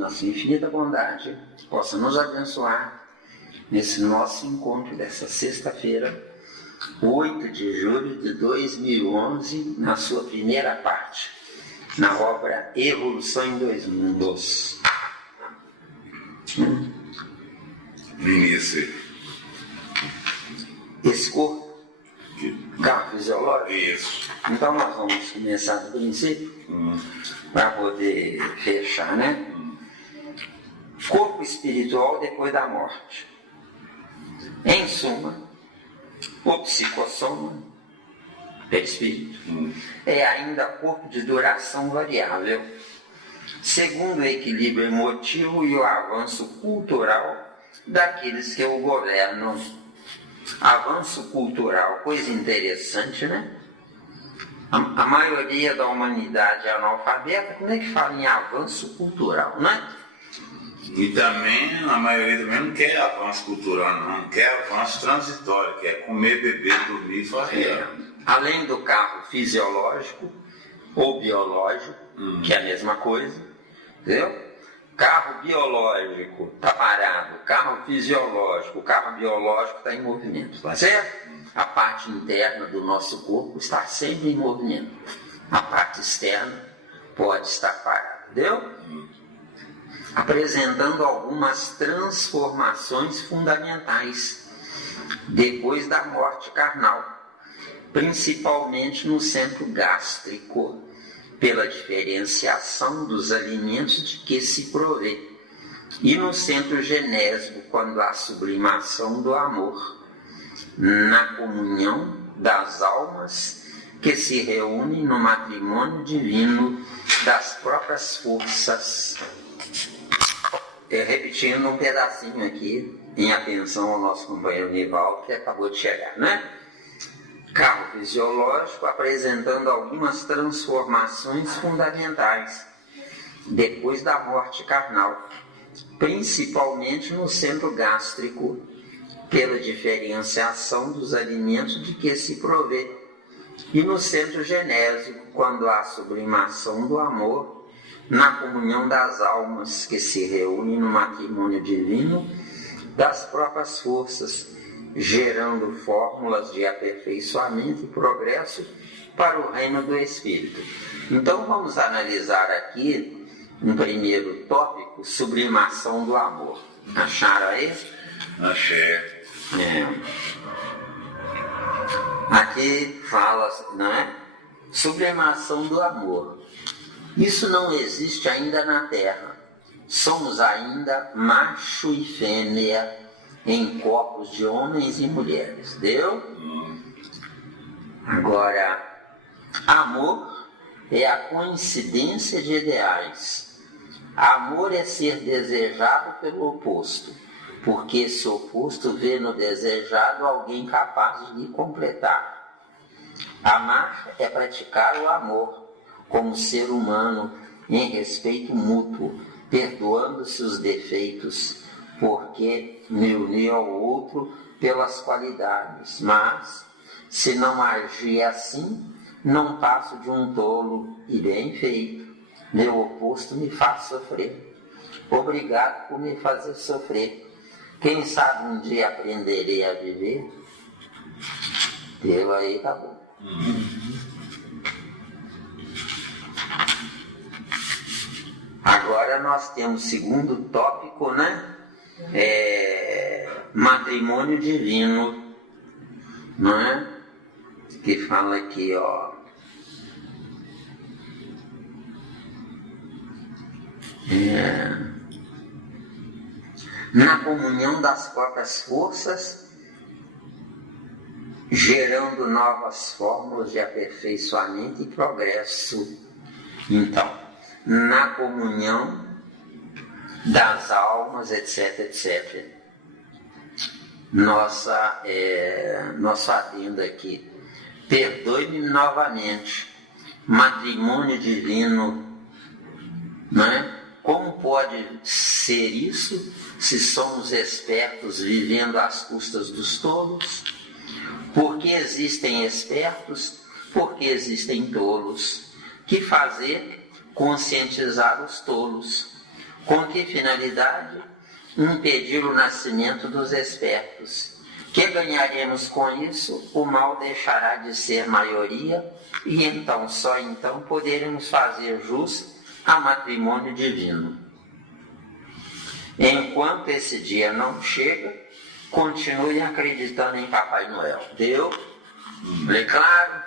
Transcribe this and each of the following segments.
na sua infinita bondade, possa nos abençoar nesse nosso encontro dessa sexta-feira, 8 de julho de 2011, na sua primeira parte, na obra Evolução em Dois Mundos. Início. Esse corpo, carro fisiológico. Isso. Então nós vamos começar do princípio, para poder fechar, né? Corpo espiritual depois da morte. Em suma, o psicossoma, perispírito, é ainda corpo de duração variável, segundo o equilíbrio emotivo e o avanço cultural daqueles que o governam. Avanço cultural, coisa interessante, né? A maioria da humanidade é analfabeta, como é que fala em avanço cultural, né? E também, a maioria também não quer avanço cultural, não quer avanço transitório, quer comer, beber, dormir e fazer. Além do carro fisiológico ou biológico, que é a mesma coisa, entendeu? Carro biológico está parado, carro fisiológico, o carro biológico está em movimento, tá certo? A parte interna do nosso corpo está sempre em movimento. A parte externa pode estar parada, entendeu? Apresentando algumas transformações fundamentais depois da morte carnal, principalmente no centro gástrico, pela diferenciação dos alimentos de que se provê, e no centro genésico, quando há sublimação do amor, na comunhão das almas que se reúnem no matrimônio divino das próprias forças. Repetindo um pedacinho aqui, em atenção ao nosso companheiro Nivaldo, que acabou de chegar, né? Carro fisiológico apresentando algumas transformações fundamentais depois da morte carnal, principalmente no centro gástrico, pela diferenciação dos alimentos de que se provê, e no centro genésico, quando há sublimação do amor, na comunhão das almas que se reúnem no matrimônio divino das próprias forças, gerando fórmulas de aperfeiçoamento e progresso para o reino do Espírito. Então vamos analisar aqui um primeiro tópico, sublimação do amor. Acharam aí? Achei. Aqui fala, não é? Sublimação do amor. Isso não existe ainda na Terra. Somos ainda macho e fêmea em corpos de homens e mulheres, deu? Agora, amor é a coincidência de ideais. Amor é ser desejado pelo oposto, porque esse oposto vê no desejado alguém capaz de completar. Amar é praticar o amor como ser humano em respeito mútuo, perdoando-se os defeitos, porque me uni ao outro pelas qualidades, mas, se não agir assim, não passo de um tolo e bem feito. Meu oposto me faz sofrer. Obrigado por me fazer sofrer. Quem sabe um dia aprenderei a viver? Deu aí, tá bom. Agora nós temos o segundo tópico, né? Matrimônio divino, não é? Que fala aqui, ó. Na comunhão das próprias forças, gerando novas fórmulas de aperfeiçoamento e progresso. Então, na comunhão das almas, etc, etc. Nosso adendo aqui. Perdoe-me novamente. Matrimônio divino, não é? Como pode ser isso se somos espertos vivendo às custas dos tolos? Porque existem espertos, porque existem tolos. Que fazer? Conscientizar os tolos. Com que finalidade? Impedir o nascimento dos espertos. Que ganharemos com isso? O mal deixará de ser maioria e então, só então, poderemos fazer jus a matrimônio divino. Enquanto esse dia não chega, continue acreditando em Papai Noel. Deu? É claro?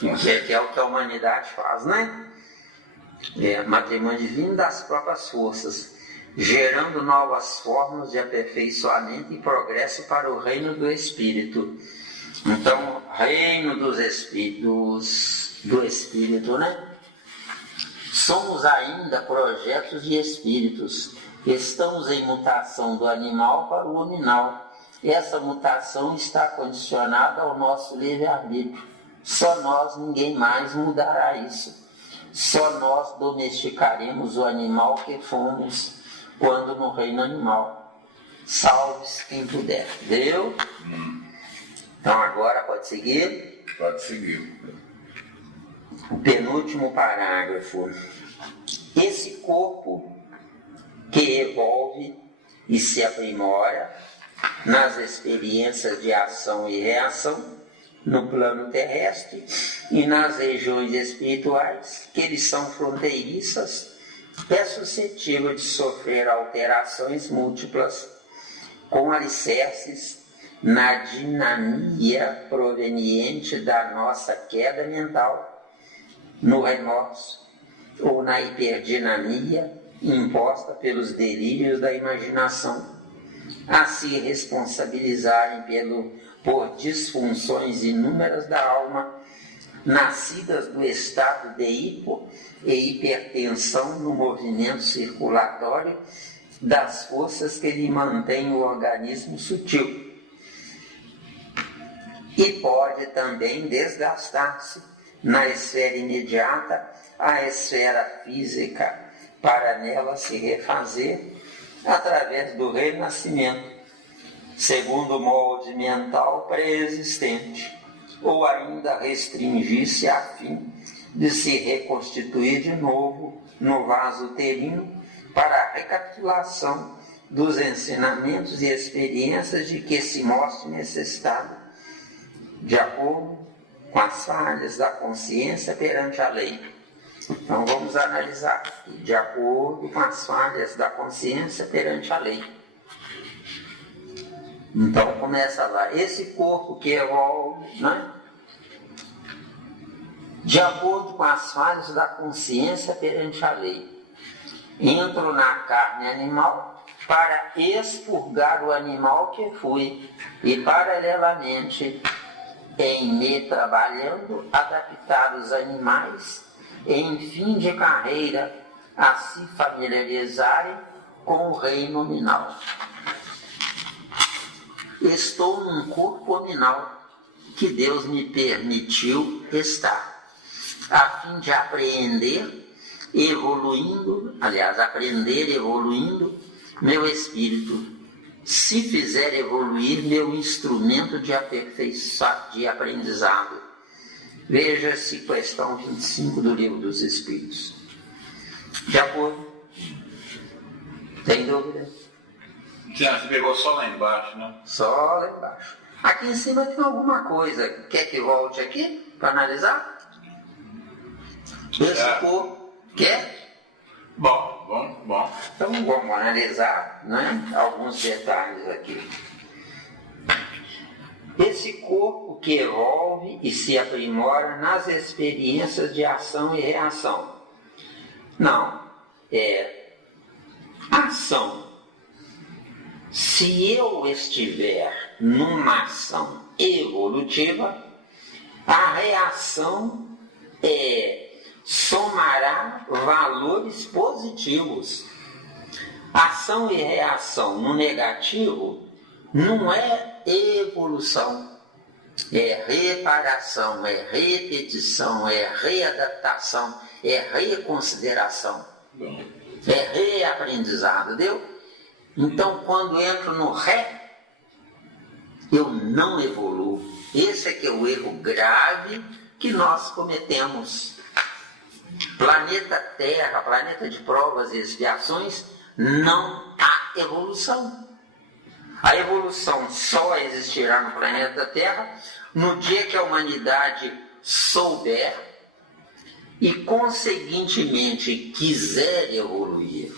Que é o que a humanidade faz, né? Matrimônio divino das próprias forças, gerando novas formas de aperfeiçoamento e progresso para o reino do Espírito. Então, reino dos Espíritos, do Espírito, né? Somos ainda projetos de espíritos. Estamos em mutação do animal para o hominal. Essa mutação está condicionada ao nosso livre-arbítrio. Só nós, ninguém mais mudará isso. Só nós domesticaremos o animal que fomos quando no reino animal. Salve-se quem puder. Deu? Então agora pode seguir? Pode seguir. O penúltimo parágrafo. Esse corpo que evolve e se aprimora nas experiências de ação e reação no plano terrestre e nas regiões espirituais, que eles são fronteiriças, é suscetível de sofrer alterações múltiplas com alicerces na dinamia proveniente da nossa queda mental, no remorso ou na hiperdinamia imposta pelos delírios da imaginação, a se responsabilizarem por disfunções inúmeras da alma, nascidas do estado de hipo e hipertensão no movimento circulatório das forças que lhe mantêm o organismo sutil. E pode também desgastar-se na esfera imediata a esfera física, para nela se refazer através do renascimento, segundo o molde mental pré-existente, ou ainda restringir-se a fim de se reconstituir de novo no vaso uterino para a recapitulação dos ensinamentos e experiências de que se mostre necessitado, de acordo com as falhas da consciência perante a lei. Então vamos analisar, de acordo com as falhas da consciência perante a lei. Então começa lá, esse corpo que evolve, né? De acordo com as falhas da consciência perante a lei. Entro na carne animal para expurgar o animal que fui e paralelamente em me trabalhando adaptar os animais em fim de carreira a se familiarizarem com o reino nominal. Estou num corpo nominal que Deus me permitiu estar, a fim de aprender evoluindo meu espírito, se fizer evoluir meu instrumento de aprendizado. Veja-se questão 25 do Livro dos Espíritos. De acordo? Tem dúvida? Já, você pegou só lá embaixo, né? Só lá embaixo. Aqui em cima tem alguma coisa. Quer que volte aqui para analisar? Esse corpo. Quer? Bom. Então vamos analisar, né, alguns detalhes aqui. Esse corpo que evolve e se aprimora nas experiências de ação e reação. Não, é ação. Se eu estiver numa ação evolutiva, a reação somará valores positivos. Ação e reação no negativo não é evolução, é reparação, é repetição, é readaptação, é reconsideração, é reaprendizado, entendeu? Então, quando entro no ré, eu não evoluo. Esse é que é o erro grave que nós cometemos. Planeta Terra, planeta de provas e expiações, não há evolução. A evolução só existirá no planeta Terra no dia que a humanidade souber e, conseguintemente, quiser evoluir.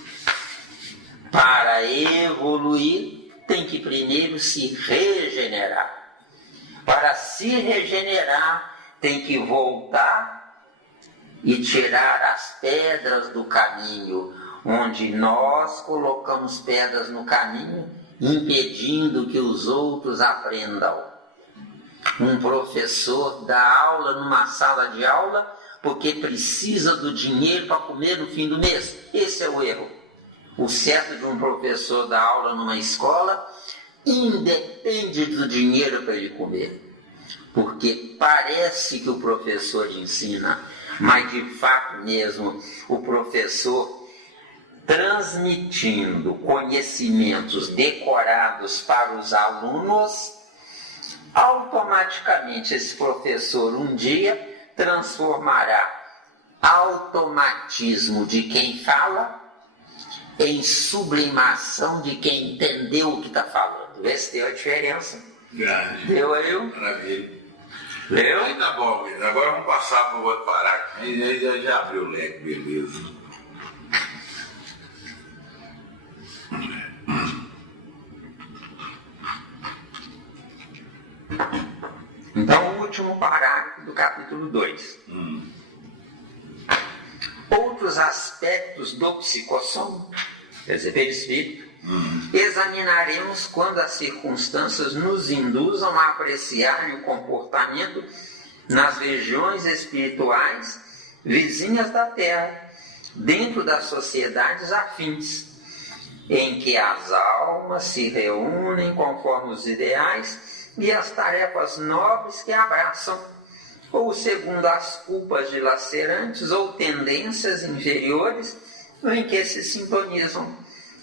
Para evoluir, tem que primeiro se regenerar. Para se regenerar, tem que voltar e tirar as pedras do caminho, onde nós colocamos pedras no caminho, impedindo que os outros aprendam. Um professor dá aula numa sala de aula porque precisa do dinheiro para comer no fim do mês. Esse é o erro. O certo de um professor dar aula numa escola independe do dinheiro para ele comer. Porque parece que o professor ensina, mas de fato mesmo o professor transmitindo conhecimentos decorados para os alunos, automaticamente esse professor um dia transformará automatismo de quem fala em sublimação de quem entendeu o que está falando. Vê se deu a diferença. Grande. Deu aí? Maravilha. Deu? Aí tá bom, beleza. Agora vamos passar para o outro parágrafo. Aí já abriu o leque, beleza. Então, o último parágrafo do capítulo 2. Outros aspectos do psicossom, quer dizer, perispírito, examinaremos quando as circunstâncias nos induzam a apreciar o comportamento nas regiões espirituais vizinhas da Terra, dentro das sociedades afins, em que as almas se reúnem conforme os ideais e as tarefas nobres que abraçam, ou segundo as culpas dilacerantes ou tendências inferiores em que se sintonizam,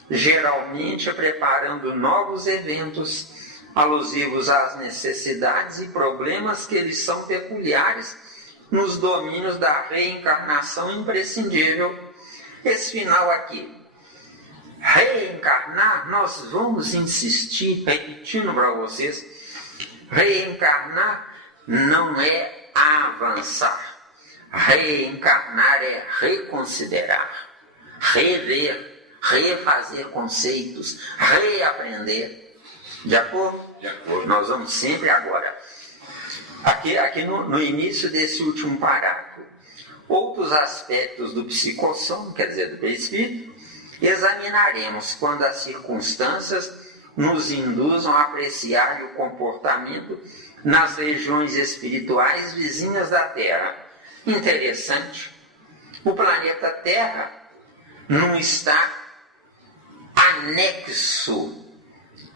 geralmente preparando novos eventos alusivos às necessidades e problemas que lhes são peculiares nos domínios da reencarnação imprescindível. Esse final aqui, reencarnar, nós vamos insistir, repetindo para vocês, reencarnar não é avançar. Reencarnar é reconsiderar, rever, refazer conceitos, reaprender. De acordo? De acordo. Nós vamos sempre agora. Aqui no início desse último parágrafo, outros aspectos do psicossom, quer dizer, do perispírito, examinaremos quando as circunstâncias nos induzam a apreciar o comportamento nas regiões espirituais vizinhas da Terra. Interessante, o planeta Terra não está anexo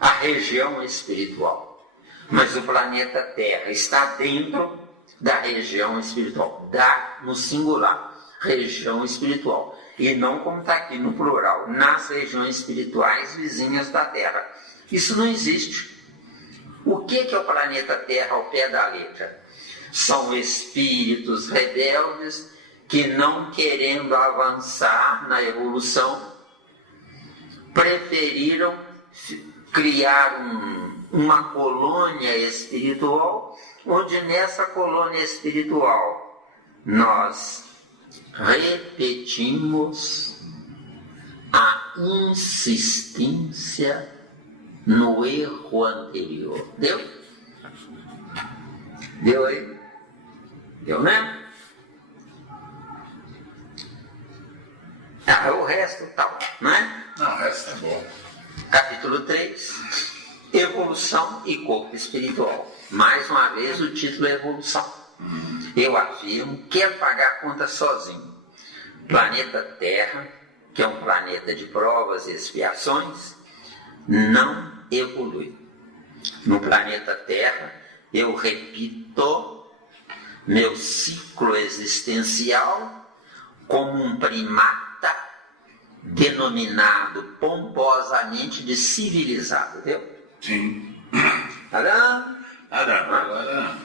à região espiritual, mas o planeta Terra está dentro da região espiritual, no singular, região espiritual, e não como está aqui no plural, nas regiões espirituais vizinhas da Terra. Isso não existe. O que é o planeta Terra ao pé da letra? São espíritos rebeldes que, não querendo avançar na evolução, preferiram criar uma colônia espiritual, onde nessa colônia espiritual nós repetimos a insistência no erro anterior. Deu? Deu aí? Deu, né? O resto tá bom, né? Não, o resto tá bom. Capítulo 3, Evolução e Corpo Espiritual. Mais uma vez o título é Evolução. Eu afirmo, quero pagar a conta sozinho. Planeta Terra, que é um planeta de provas e expiações, não evolui. No planeta Terra, eu repito meu ciclo existencial como um primata denominado pomposamente de civilizado, viu? Sim. Tá dando? Agora.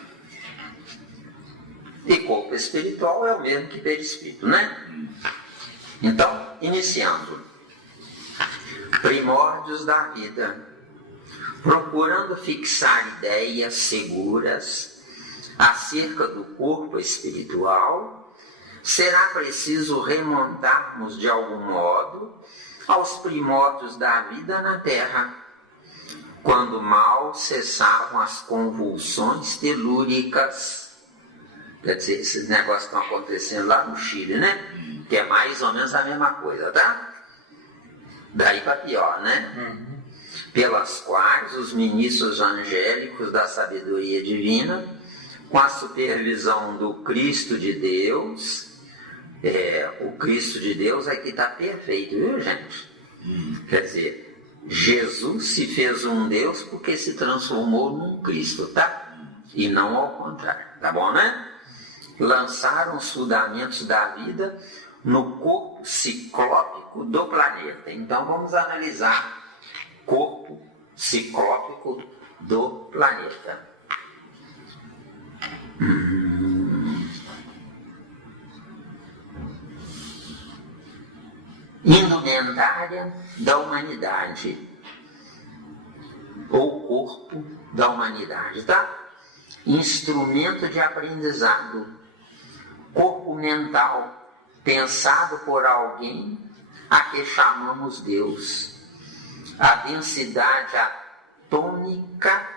E corpo espiritual é o mesmo que perispírito, né? Então, iniciando. Primórdios da vida. Procurando fixar ideias seguras acerca do corpo espiritual, será preciso remontarmos de algum modo aos primórdios da vida na Terra, quando mal cessavam as convulsões telúricas. Quer dizer, esses negócios estão acontecendo lá no Chile, né? Que é mais ou menos a mesma coisa, tá? Daí para pior, né? Pelas quais os ministros angélicos da sabedoria divina, com a supervisão do Cristo de Deus, o Cristo de Deus aqui está perfeito, viu, gente? Quer dizer, Jesus se fez um Deus porque se transformou num Cristo, tá? E não ao contrário, tá bom, né? Lançaram os fundamentos da vida no corpo ciclópico do planeta. Então vamos analisar corpo ciclópico do planeta. Indumentária da humanidade, ou corpo da humanidade, tá? Instrumento de aprendizado, corpo mental, pensado por alguém a que chamamos Deus. A densidade atômica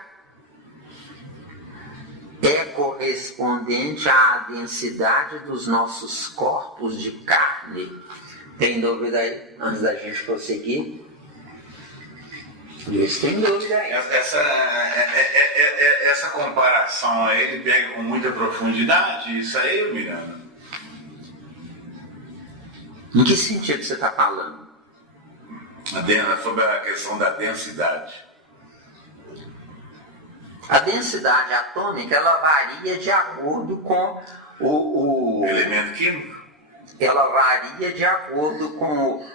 é correspondente à densidade dos nossos corpos de carne. Tem dúvida aí, antes da gente prosseguir? Isso, tem dúvida aí. Essa comparação aí, ele pega com muita profundidade, isso aí, Miranda? Em que sentido você está falando? Sobre a questão da densidade. A densidade atômica, ela varia de acordo com o elemento químico? Ela varia de acordo com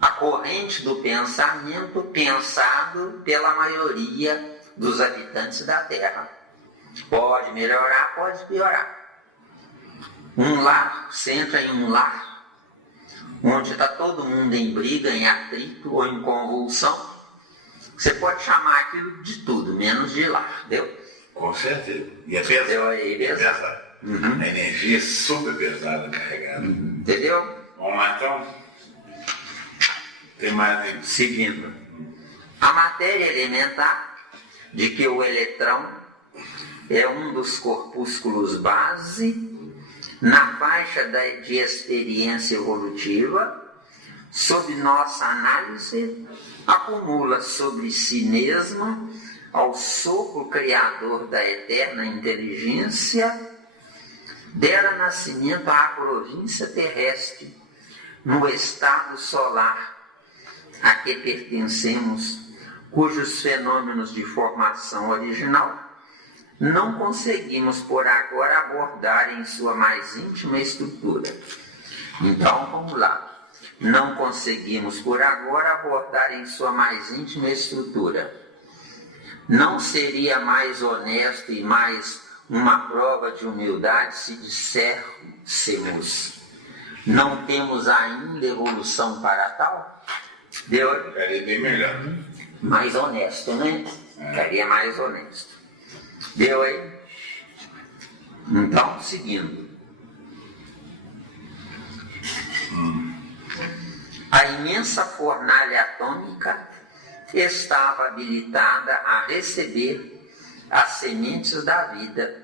a corrente do pensamento pensado pela maioria dos habitantes da Terra. Pode melhorar, pode piorar. Um lar, você entra em um lar onde está todo mundo em briga, em atrito ou em convulsão, você pode chamar aquilo de tudo, menos de lar, entendeu? Com certeza. E é pesado. É pesado. A energia é super pesada, carregada. Entendeu? Vamos lá então? Tem mais aí. Seguindo. A matéria elementar, de que o eletrão é um dos corpúsculos base, na faixa de experiência evolutiva, sob nossa análise, acumula sobre si mesma, ao sopro criador da eterna inteligência, dera nascimento à província terrestre, no estado solar a que pertencemos, cujos fenômenos de formação original não conseguimos por agora abordar em sua mais íntima estrutura. Então, vamos lá. Não conseguimos por agora abordar em sua mais íntima estrutura. Não seria mais honesto e mais uma prova de humildade se disséssemos: não temos ainda evolução para tal? Deu? Ficaria bem melhor. Mais honesto, né? Ficaria mais honesto. Deu aí? Então, seguindo. A imensa fornalha atômica estava habilitada a receber as sementes da vida,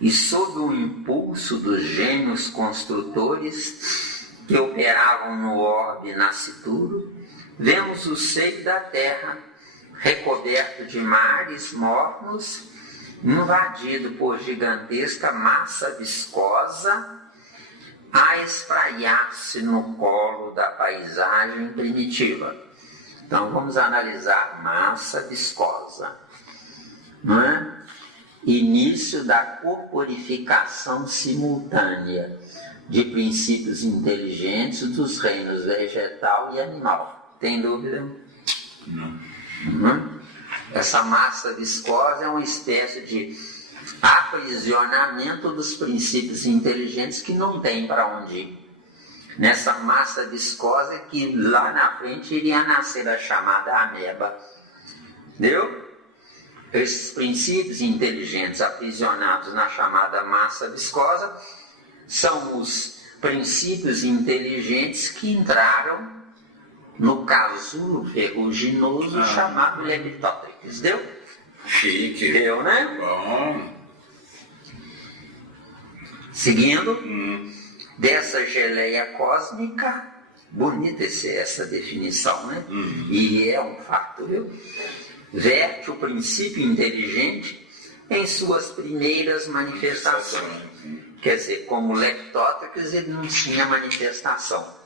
e sob o impulso dos gênios construtores que operavam no orbe nascituro, vemos o seio da terra recoberto de mares mornos, invadido por gigantesca massa viscosa, a espraiar-se no colo da paisagem primitiva. Então vamos analisar massa viscosa, não é? Início da corporificação simultânea de princípios inteligentes dos reinos vegetal e animal. Tem dúvida? Não. Essa massa viscosa é uma espécie de aprisionamento dos princípios inteligentes que não tem para onde ir. Nessa massa viscosa que lá na frente iria nascer a chamada ameba. Entendeu? Esses princípios inteligentes aprisionados na chamada massa viscosa são os princípios inteligentes que entraram no casulo ferruginoso chamado leptótrix. Deu? Chique. Deu, né? Bom. Seguindo, dessa geleia cósmica, bonita essa definição, né? E é um fato, viu? Verte o princípio inteligente em suas primeiras manifestações. Quer dizer, como leptótrix ele não tinha manifestação.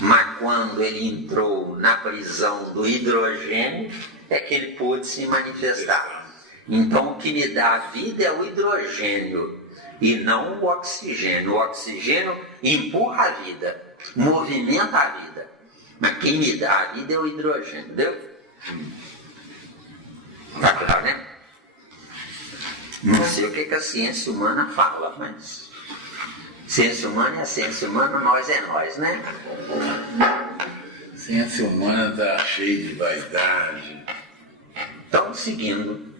Mas quando ele entrou na prisão do hidrogênio, é que ele pôde se manifestar. Então o que me dá a vida é o hidrogênio e não o oxigênio. O oxigênio empurra a vida, movimenta a vida. Mas quem me dá a vida é o hidrogênio, entendeu? Tá claro, né? Não sei o que a ciência humana fala, mas ciência humana é a ciência humana, nós é nós, né? Ciência humana está cheia de vaidade. Então, seguindo.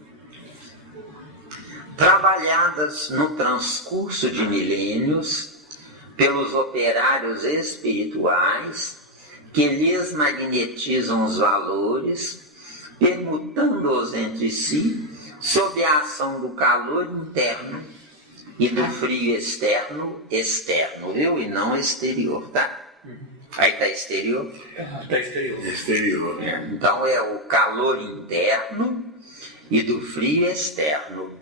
Trabalhadas no transcurso de milênios pelos operários espirituais que lhes magnetizam os valores, permutando-os entre si sob a ação do calor interno e do frio externo, viu? E não exterior, tá? Aí tá exterior? Tá exterior. Exterior. Então é o calor interno e do frio externo.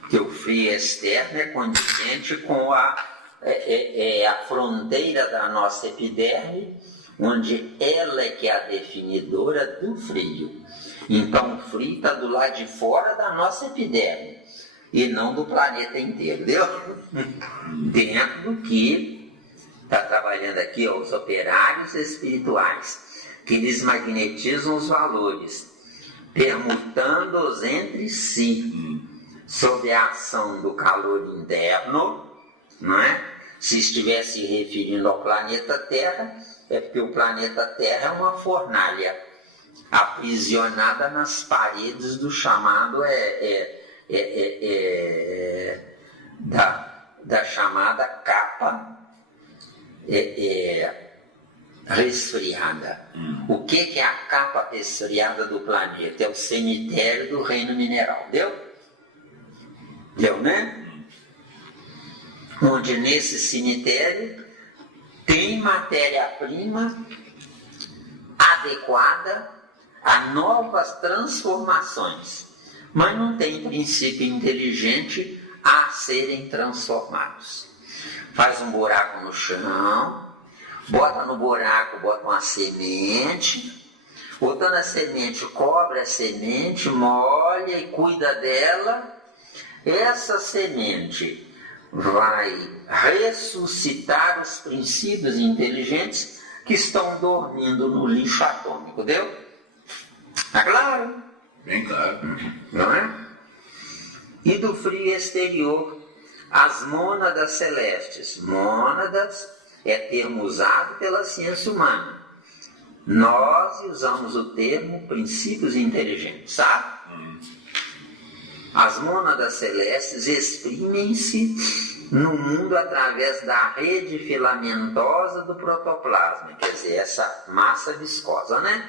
Porque o frio externo é condizente com a fronteira da nossa epiderme, onde ela é que é a definidora do frio. Então o frio está do lado de fora da nossa epiderme e não do planeta inteiro, entendeu? Dentro do que está trabalhando aqui os operários espirituais, que eles magnetizam os valores, permutando-os entre si, sob a ação do calor interno, não é? Se estivesse referindo ao planeta Terra, é porque o planeta Terra é uma fornalha aprisionada nas paredes do chamado da chamada capa resfriada. O que é a capa resfriada do planeta? É o cemitério do reino mineral, deu? Deu, né? Onde nesse cemitério tem matéria-prima adequada a novas transformações, mas não tem princípio inteligente a serem transformados. Faz um buraco no chão, bota no buraco, bota uma semente, botando a semente, cobre a semente, molha e cuida dela. Essa semente vai ressuscitar os princípios inteligentes que estão dormindo no lixo atômico, deu? Tá claro? Bem claro. Não é? E do frio exterior, as mônadas celestes. Mônadas é termo usado pela ciência humana. Nós usamos o termo princípios inteligentes, sabe? As mônadas celestes exprimem-se no mundo através da rede filamentosa do protoplasma, quer dizer, essa massa viscosa, né?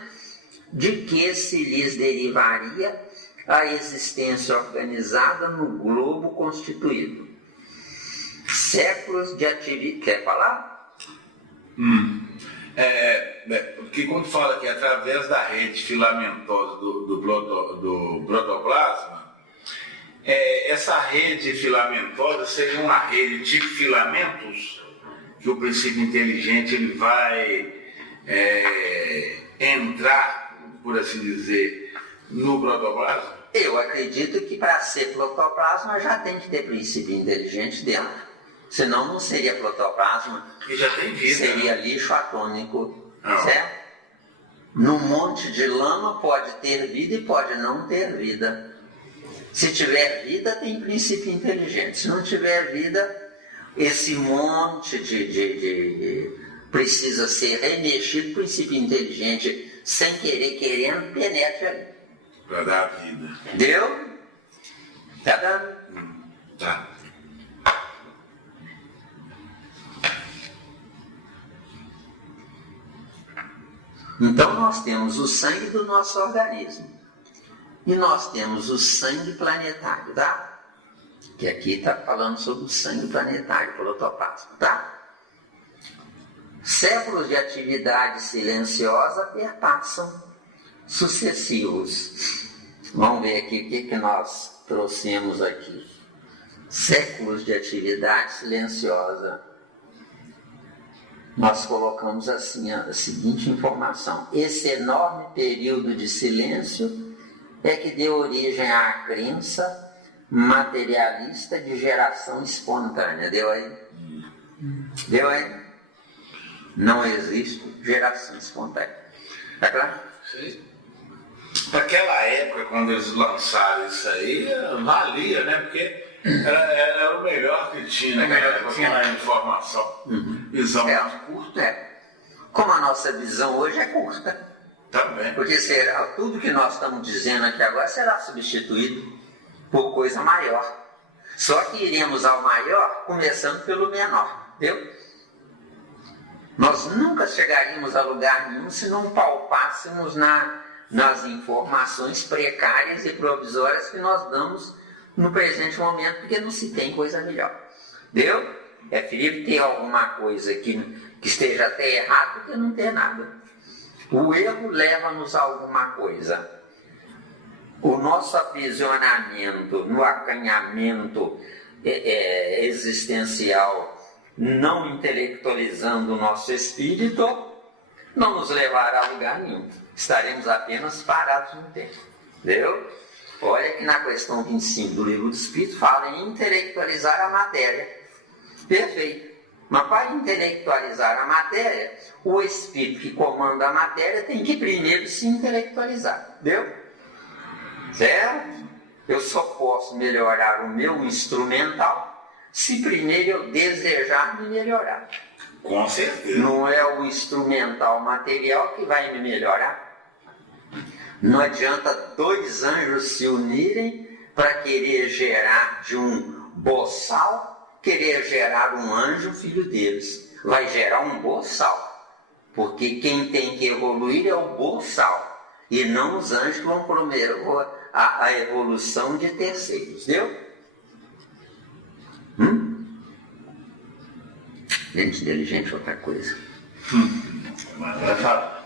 De que se lhes derivaria a existência organizada no globo constituído. Séculos de atividade. Quer falar? Porque quando fala que através da rede filamentosa do protoplasma, essa rede filamentosa seria uma rede de filamentos que o princípio inteligente ele vai entrar, por assim dizer, no protoplasma? Eu acredito que para ser protoplasma já tem que ter princípio inteligente dentro. Senão não seria protoplasma. E já tem vida. Seria lixo atômico. Certo? Num monte de lama pode ter vida e pode não ter vida. Se tiver vida, tem princípio inteligente. Se não tiver vida, esse monte precisa ser remexido, princípio inteligente, sem querer, querendo, penetra ali. Para dar vida. Deu? Tá dando? Tá. Então nós temos o sangue do nosso organismo. E nós temos o sangue planetário, tá? Que aqui está falando sobre o sangue planetário, protoplasma, tá? Séculos de atividade silenciosa perpassam sucessivos. Vamos ver aqui o que nós trouxemos aqui. Séculos de atividade silenciosa. Nós colocamos assim a seguinte informação. Esse enorme período de silêncio é que deu origem à crença materialista de geração espontânea. Deu aí? Deu aí? Não existe geração espontânea. Tá claro? Sim. Naquela época, quando eles lançaram isso aí, valia, né? Porque era o melhor que tinha naquela época na informação. Visão mais curta. Como a nossa visão hoje é curta. Também. Porque tudo que nós estamos dizendo aqui agora será substituído por coisa maior. Só que iremos ao maior começando pelo menor. Entendeu? Nós nunca chegaríamos a lugar nenhum se não palpássemos nas informações precárias e provisórias que nós damos no presente momento, porque não se tem coisa melhor. Entendeu? É preferível ter alguma coisa que esteja até errado do que não ter nada. O erro leva-nos a alguma coisa. O nosso aprisionamento no acanhamento existencial, não intelectualizando o nosso espírito, não nos levará a lugar nenhum. Estaremos apenas parados no tempo. Entendeu? Olha que na questão 25 do Livro do Espírito fala em intelectualizar a matéria. Perfeito. Mas para intelectualizar a matéria, o espírito que comanda a matéria tem que primeiro se intelectualizar. Entendeu? Certo? Eu só posso melhorar o meu instrumental se primeiro eu desejar me melhorar. Com certeza. Não é o instrumental material que vai me melhorar. Não adianta dois anjos se unirem para querer gerar de um boçal, querer gerar um anjo filho deles. Vai gerar um boçal. Porque quem tem que evoluir é o boçal. E não os anjos que vão promover a evolução de terceiros. Entendeu? Gente inteligente é outra coisa. Mas vai falar.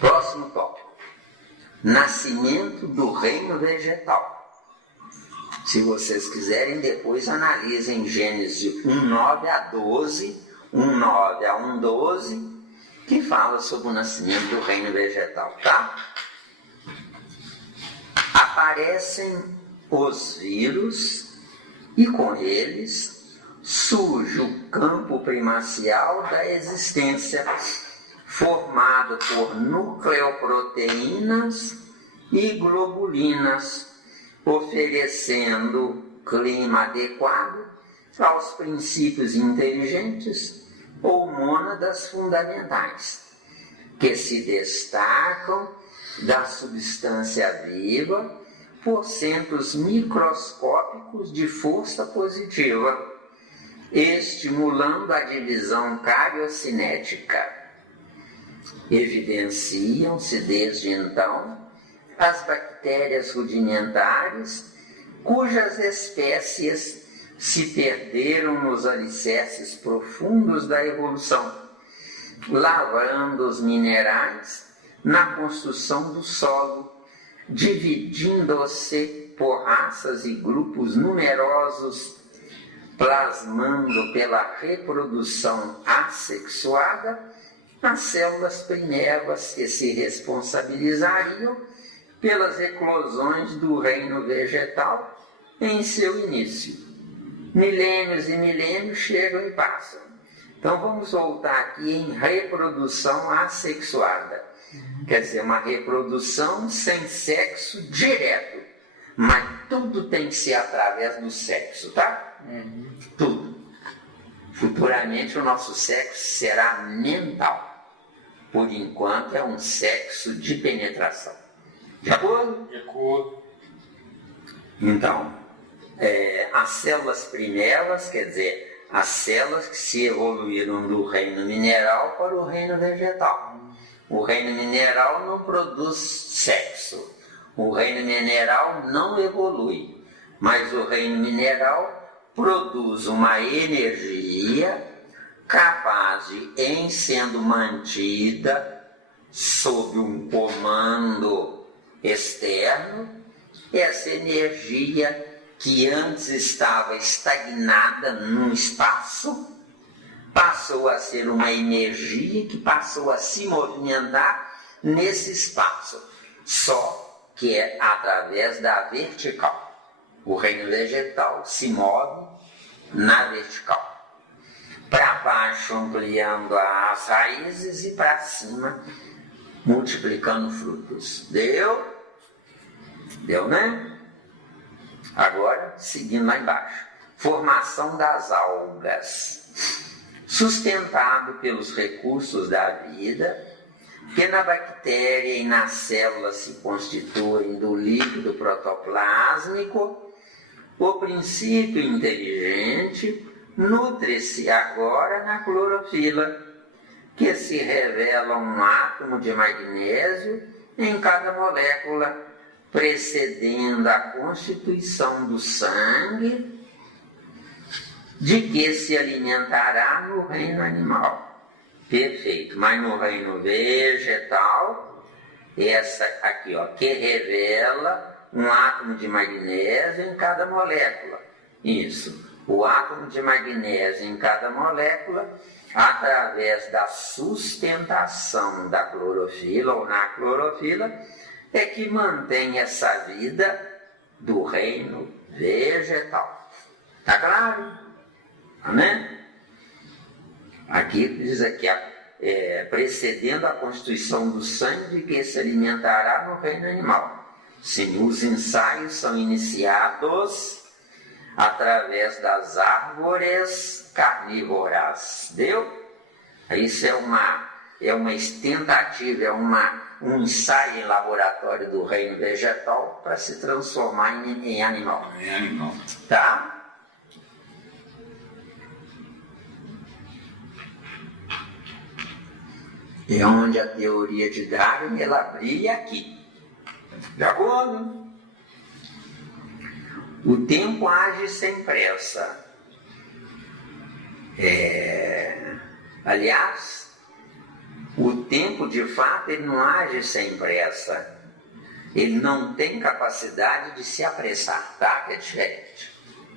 Próximo tópico. Nascimento do reino vegetal. Se vocês quiserem, depois analisem Gênesis 1:9 a 12, 1:9 a 1:12, que fala sobre o nascimento do reino vegetal, tá? Aparecem os vírus e com eles surge o campo primacial da existência, formado por nucleoproteínas e globulinas, oferecendo clima adequado aos princípios inteligentes ou mônadas fundamentais, que se destacam da substância viva por centros microscópicos de força positiva, estimulando a divisão cariocinética. Evidenciam-se desde então as bactérias rudimentares, cujas espécies se perderam nos alicerces profundos da evolução, lavrando os minerais na construção do solo, dividindo-se por raças e grupos numerosos, plasmando pela reprodução assexuada as células primevas que se responsabilizariam pelas eclosões do reino vegetal em seu início. Milênios e milênios chegam e passam. Então vamos voltar aqui em reprodução assexuada. Quer dizer, uma reprodução sem sexo direto. Mas tudo tem que ser através do sexo, tá? Tudo. Futuramente o nosso sexo será mental. Por enquanto é um sexo de penetração. De acordo? De acordo. Então, as células primeras, quer dizer, as células que se evoluíram do reino mineral para o reino vegetal. O reino mineral não produz sexo. O reino mineral não evolui. Mas o reino mineral produz uma energia capaz de, em sendo mantida sob um comando externo, essa energia que antes estava estagnada num espaço, passou a ser uma energia que passou a se movimentar nesse espaço, só que é através da vertical. O reino vegetal se move na vertical, para baixo ampliando as raízes e para cima multiplicando frutos. Deu? Deu, né? Agora, seguindo lá embaixo. Formação das algas. Sustentado pelos recursos da vida, que na bactéria e na célula se constituem do líquido protoplásmico, o princípio inteligente nutre-se agora na clorofila, que se revela um átomo de magnésio em cada molécula, precedendo a constituição do sangue, de que se alimentará no reino animal. Perfeito. Mas no reino vegetal, essa aqui, ó, que revela um átomo de magnésio em cada molécula. Isso. O átomo de magnésio em cada molécula, através da sustentação da clorofila ou na clorofila, é que mantém essa vida do reino vegetal. Tá claro? Amém? Aqui diz aqui, precedendo a constituição do sangue de que se alimentará no reino animal. Sim, os ensaios são iniciados através das árvores carnívoras. Deu? Isso é uma tentativa, um ensaio em laboratório do reino vegetal para se transformar em animal. Em animal. Tá? É onde a teoria de Darwin ela brilha aqui. De acordo? O tempo age sem pressa. Aliás, o tempo de fato ele não age sem pressa. Ele não tem capacidade de se apressar, tá? Que é diferente.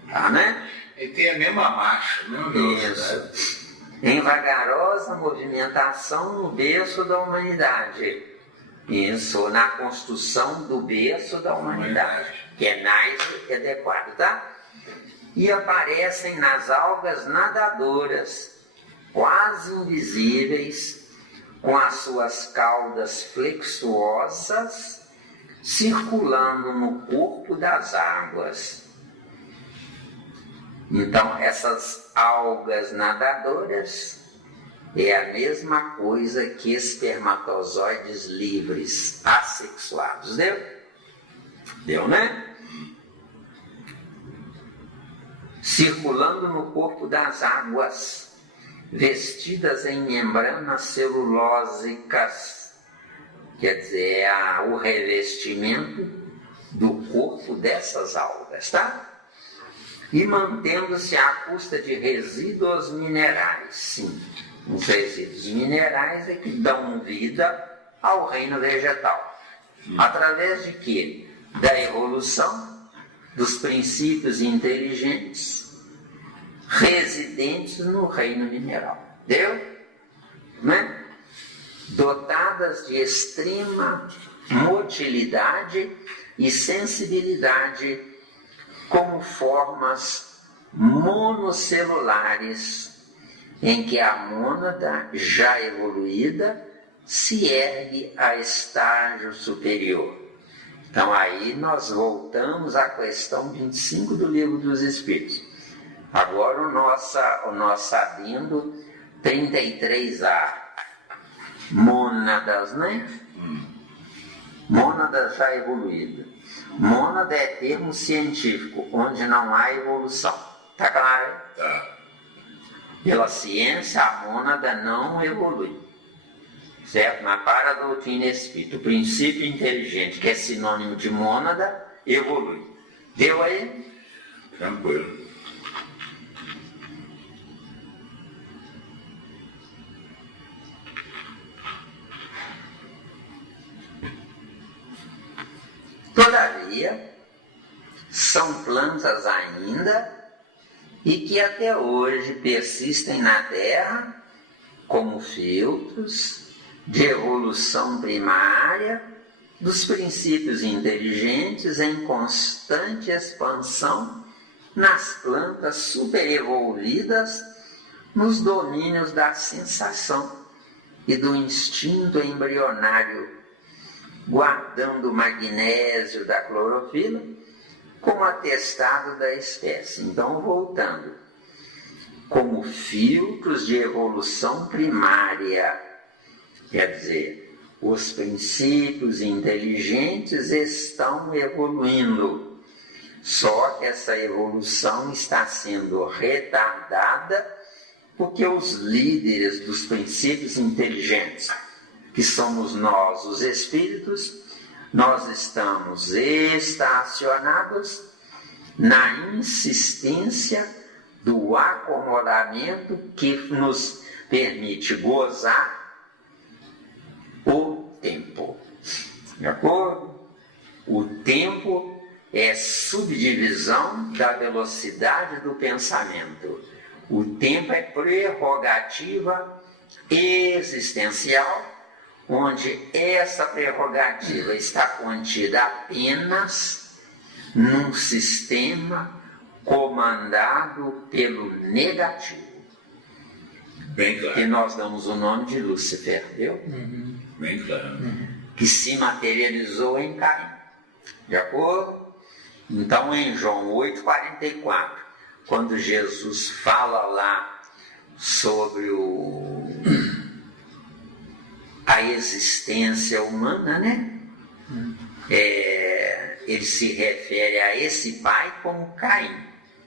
Tá, né? Ele tem a mesma marcha, a mesma velocidade. Isso. Em vagarosa movimentação no berço da humanidade. Isso, na construção do berço da humanidade, que é mais adequado, tá? E aparecem nas algas nadadoras, quase invisíveis, com as suas caudas flexuosas, circulando no corpo das águas. Então, essas algas nadadoras é a mesma coisa que espermatozoides livres, assexuados. Deu? Deu, né? Circulando no corpo das águas, vestidas em membranas celulósicas, quer dizer, o revestimento do corpo dessas algas, tá? E mantendo-se à custa de resíduos minerais, sim. Os resíduos minerais é que dão vida ao reino vegetal. Através de quê? Da evolução dos princípios inteligentes residentes no reino mineral. Deu? Né? Dotadas de extrema motilidade e sensibilidade como formas monocelulares, em que a mônada já evoluída se ergue a estágio superior. Então aí nós voltamos à questão 25 do Livro dos Espíritos. Agora o nosso adendo 33A. Mônadas, né? Mônadas já evoluída. Mônada é termo científico, onde não há evolução. Tá claro? Tá. Pela ciência, a mônada não evolui. Certo? Mas para a doutrina espírita, o princípio inteligente, que é sinônimo de mônada, evolui. Deu aí? Tranquilo. Todavia, são plantas ainda e que até hoje persistem na Terra como filtros de evolução primária dos princípios inteligentes em constante expansão nas plantas superevoluídas nos domínios da sensação e do instinto embrionário, guardando o magnésio da clorofila como atestado da espécie. Então, voltando, como filtros de evolução primária, quer dizer, os princípios inteligentes estão evoluindo, só que essa evolução está sendo retardada porque os líderes dos princípios inteligentes, que somos nós, os espíritos, nós estamos estacionados na insistência do acomodamento que nos permite gozar o tempo. De acordo? O tempo é subdivisão da velocidade do pensamento. O tempo é prerrogativa existencial, onde essa prerrogativa está contida apenas num sistema comandado pelo negativo. Bem claro. Que nós damos o nome de Lúcifer, viu? Bem claro. Que se materializou em Caim. De acordo? Então, em João 8,44, quando Jesus fala lá sobre a existência humana, né? Ele se refere a esse pai como Caim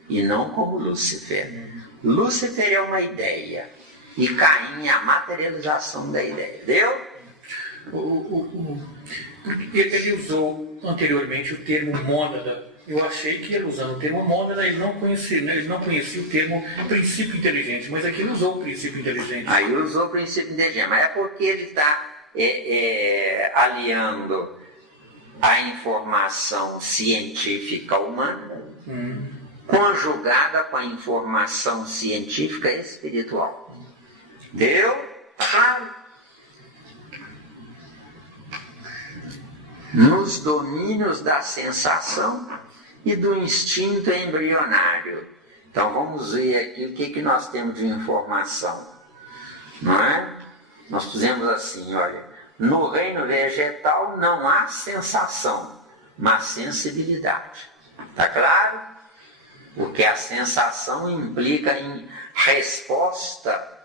e não como Lúcifer. Lúcifer é uma ideia e Caim é a materialização da ideia. Deu? Ele usou anteriormente o termo mônada. Eu achei que ele, usando o termo mônada, ele não conhecia o termo princípio inteligente, mas aqui ele usou o princípio inteligente. Aí usou o princípio inteligente, mas é porque ele está aliando a informação científica humana conjugada com a informação científica espiritual. Deu? Claro? Nos domínios da sensação e do instinto embrionário. Então vamos ver aqui o que nós temos de informação. Não é? Nós pusemos assim, olha, no reino vegetal não há sensação, mas sensibilidade. Está claro? Porque a sensação implica em resposta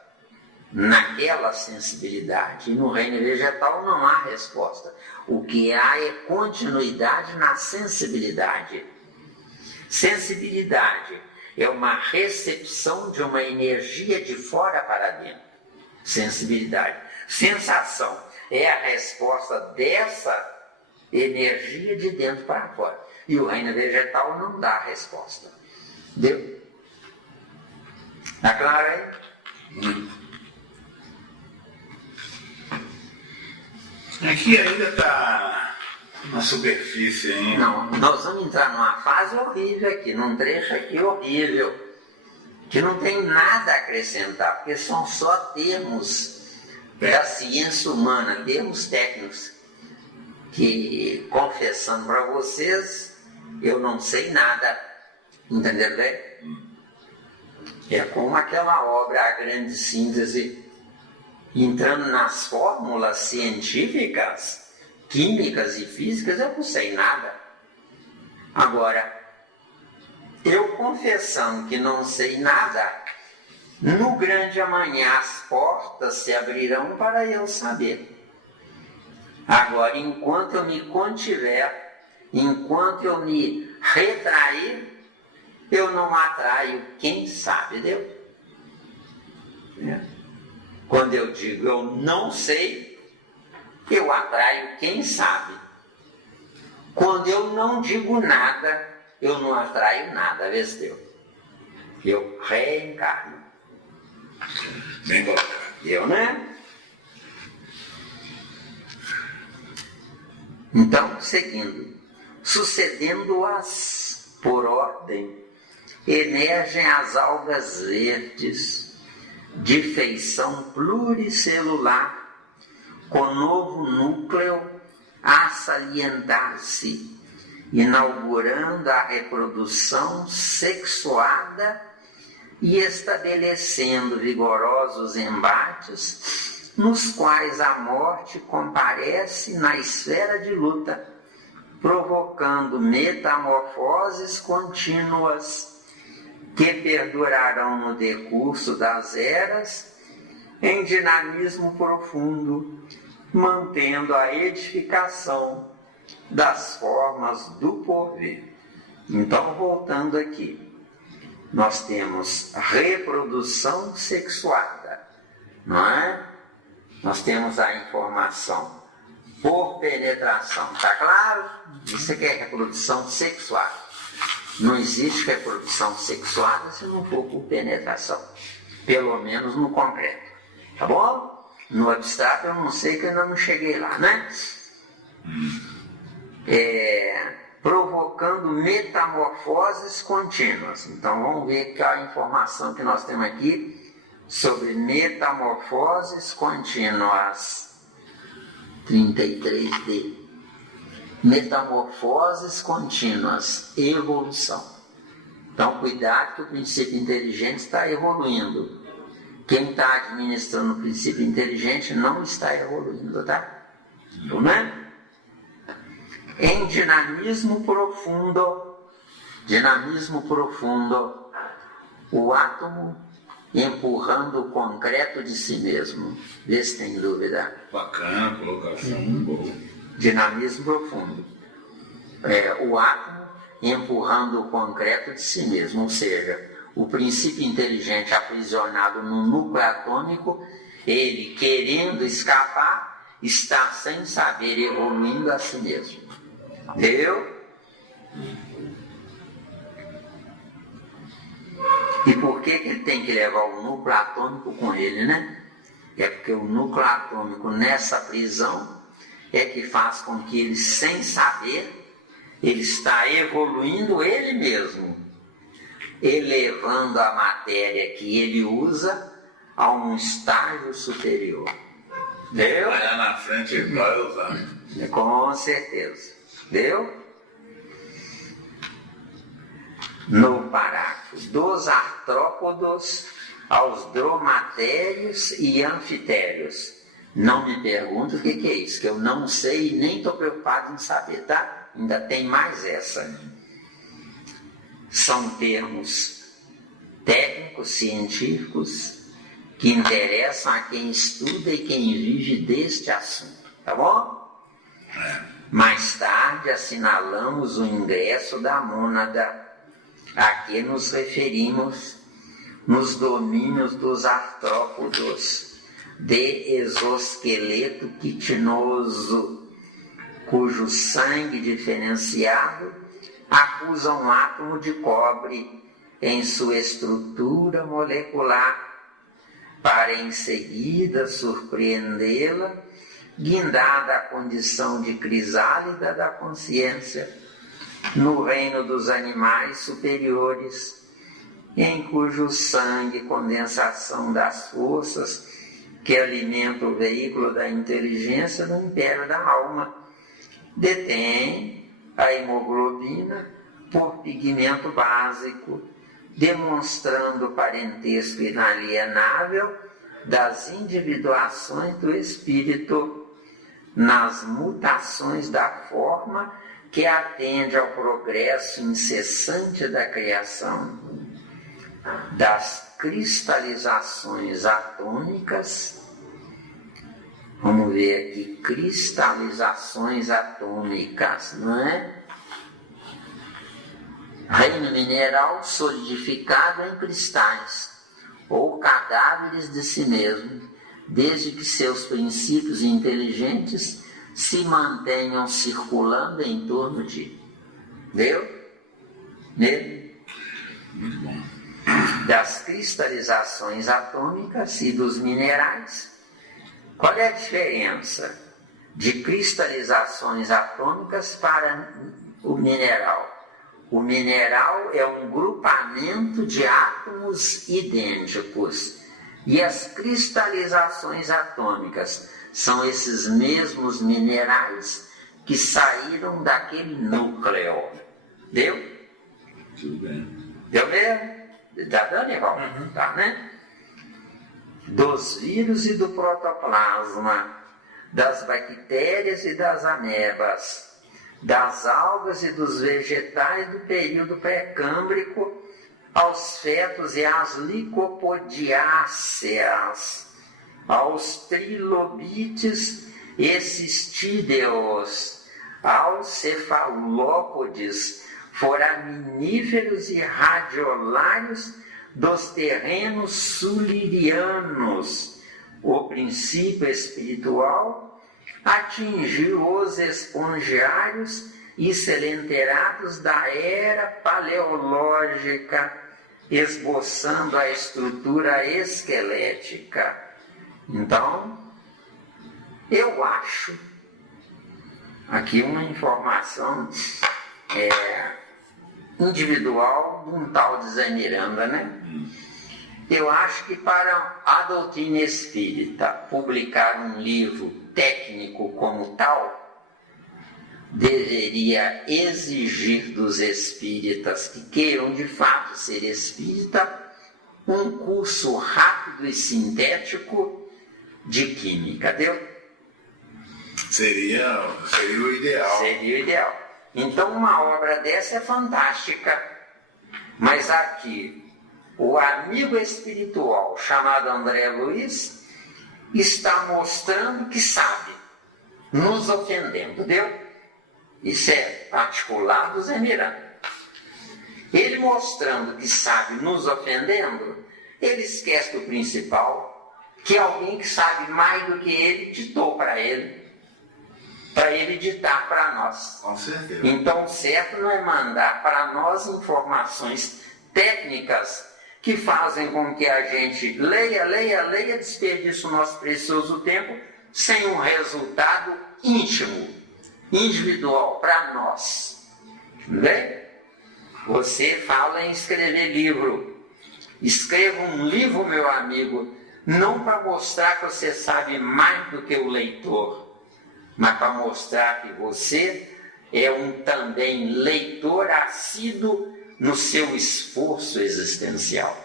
naquela sensibilidade. E no reino vegetal não há resposta. O que há é continuidade na sensibilidade. Sensibilidade é uma recepção de uma energia de fora para dentro. Sensibilidade. Sensação é a resposta dessa energia de dentro para fora. E o reino vegetal não dá resposta. Deu? Está claro aí? Aqui ainda está na superfície ainda. Não, nós vamos entrar numa fase horrível aqui, num trecho aqui horrível, que não tem nada a acrescentar, porque são só termos da ciência humana, termos técnicos, que, confessando para vocês, eu não sei nada, entendeu bem? É como aquela obra, A Grande Síntese, entrando nas fórmulas científicas, químicas e físicas, eu não sei nada. Agora, eu confessando que não sei nada, no grande amanhã as portas se abrirão para eu saber. Agora, enquanto eu me contiver, enquanto eu me retrair, eu não atraio quem sabe, entendeu? Quando eu digo eu não sei, eu atraio quem sabe. Quando eu não digo nada, eu não atraio nada, vê se deu. Eu reencarno. Bem colocado. Eu, né? Então, seguindo, sucedendo-as por ordem, emergem as algas verdes, de feição pluricelular, com novo núcleo a salientar-se, inaugurando a reprodução sexuada e estabelecendo vigorosos embates, nos quais a morte comparece na esfera de luta, provocando metamorfoses contínuas que perdurarão no decurso das eras em dinamismo profundo, mantendo a edificação das formas do porvir. Então, voltando aqui, nós temos reprodução sexuada, não é? Nós temos a informação por penetração, tá claro? Isso aqui é reprodução sexuada. Não existe reprodução sexuada se não for por penetração, pelo menos no concreto, tá bom? No abstrato eu não sei, que eu ainda não cheguei lá, né? Provocando metamorfoses contínuas. Então vamos ver qual a informação que nós temos aqui sobre metamorfoses contínuas. 33D. Metamorfoses contínuas, evolução. Então cuidado, que o princípio inteligente está evoluindo. Quem está administrando o princípio inteligente não está evoluindo, tá? Não é? Em dinamismo profundo, o átomo empurrando o concreto de si mesmo. Vê se tem dúvida. Bacana, colocação, boa. Dinamismo profundo. O átomo empurrando o concreto de si mesmo, ou seja, o princípio inteligente aprisionado no núcleo atômico, ele querendo escapar, está sem saber evoluindo a si mesmo. Entendeu? E por que ele tem que levar o núcleo atômico com ele, né? É porque o núcleo atômico nessa prisão é que faz com que ele, sem saber, ele está evoluindo ele mesmo, elevando a matéria que ele usa a um estágio superior. Entendeu? Lá na frente ele vai usar. Com certeza. Entendeu? No parágrafo, dos artrópodos aos dromatérios e anfitérios. Não me pergunte o que é isso, que eu não sei e nem estou preocupado em saber, tá? Ainda tem mais essa. São termos técnicos, científicos, que interessam a quem estuda e quem vive deste assunto, tá bom? Mais tarde assinalamos o ingresso da mônada a que nos referimos nos domínios dos artrópodos de exoesqueleto quitinoso, cujo sangue diferenciado acusa um átomo de cobre em sua estrutura molecular, para em seguida surpreendê-la, guindada à condição de crisálida da consciência, no reino dos animais superiores, em cujo sangue condensação das forças que alimenta o veículo da inteligência no império da alma, detém a hemoglobina por pigmento básico, demonstrando parentesco inalienável das individuações do espírito nas mutações da forma que atende ao progresso incessante da criação, das cristalizações atômicas. Vamos ver aqui, cristalizações atômicas, não é? Reino mineral solidificado em cristais, ou cadáveres de si mesmo, desde que seus princípios inteligentes se mantenham circulando em torno de. Deu? Nele? Muito bom. Das cristalizações atômicas e dos minerais. Qual é a diferença de cristalizações atômicas para o mineral? O mineral é um grupamento de átomos idênticos. E as cristalizações atômicas são esses mesmos minerais que saíram daquele núcleo. Deu? Tudo bem. Deu mesmo? Está dando igual? Tá, né? Dos vírus e do protoplasma, das bactérias e das amebas, das algas e dos vegetais do período pré-câmbrico, aos fetos e às licopodiáceas, aos trilobites e cistídeos, aos cefalópodes, foraminíferos e radiolários dos terrenos sulirianos. O princípio espiritual atingiu os espongiários e selenterados da era paleológica, esboçando a estrutura esquelética. Então, eu acho, aqui uma informação individual de um tal de Zé Miranda, né? Eu acho que para a doutrina espírita publicar um livro técnico como tal, deveria exigir dos espíritas que queiram de fato ser espírita um curso rápido e sintético de química, deu? Seria o ideal. Seria o ideal. Então uma obra dessa é fantástica, mas aqui o amigo espiritual chamado André Luiz está mostrando que sabe, nos ofendendo, deu? Isso é particular do Zé Miranda. Ele mostrando que sabe, nos ofendendo, ele esquece do principal, que alguém que sabe mais do que ele ditou para ele ditar para nós. Com certeza. Então, o certo não é mandar para nós informações técnicas que fazem com que a gente leia, desperdice o nosso precioso tempo sem um resultado íntimo, individual para nós. Bem? Você fala em escrever livro. Escreva um livro, meu amigo, não para mostrar que você sabe mais do que o leitor, mas para mostrar que você é um também leitor assíduo no seu esforço existencial.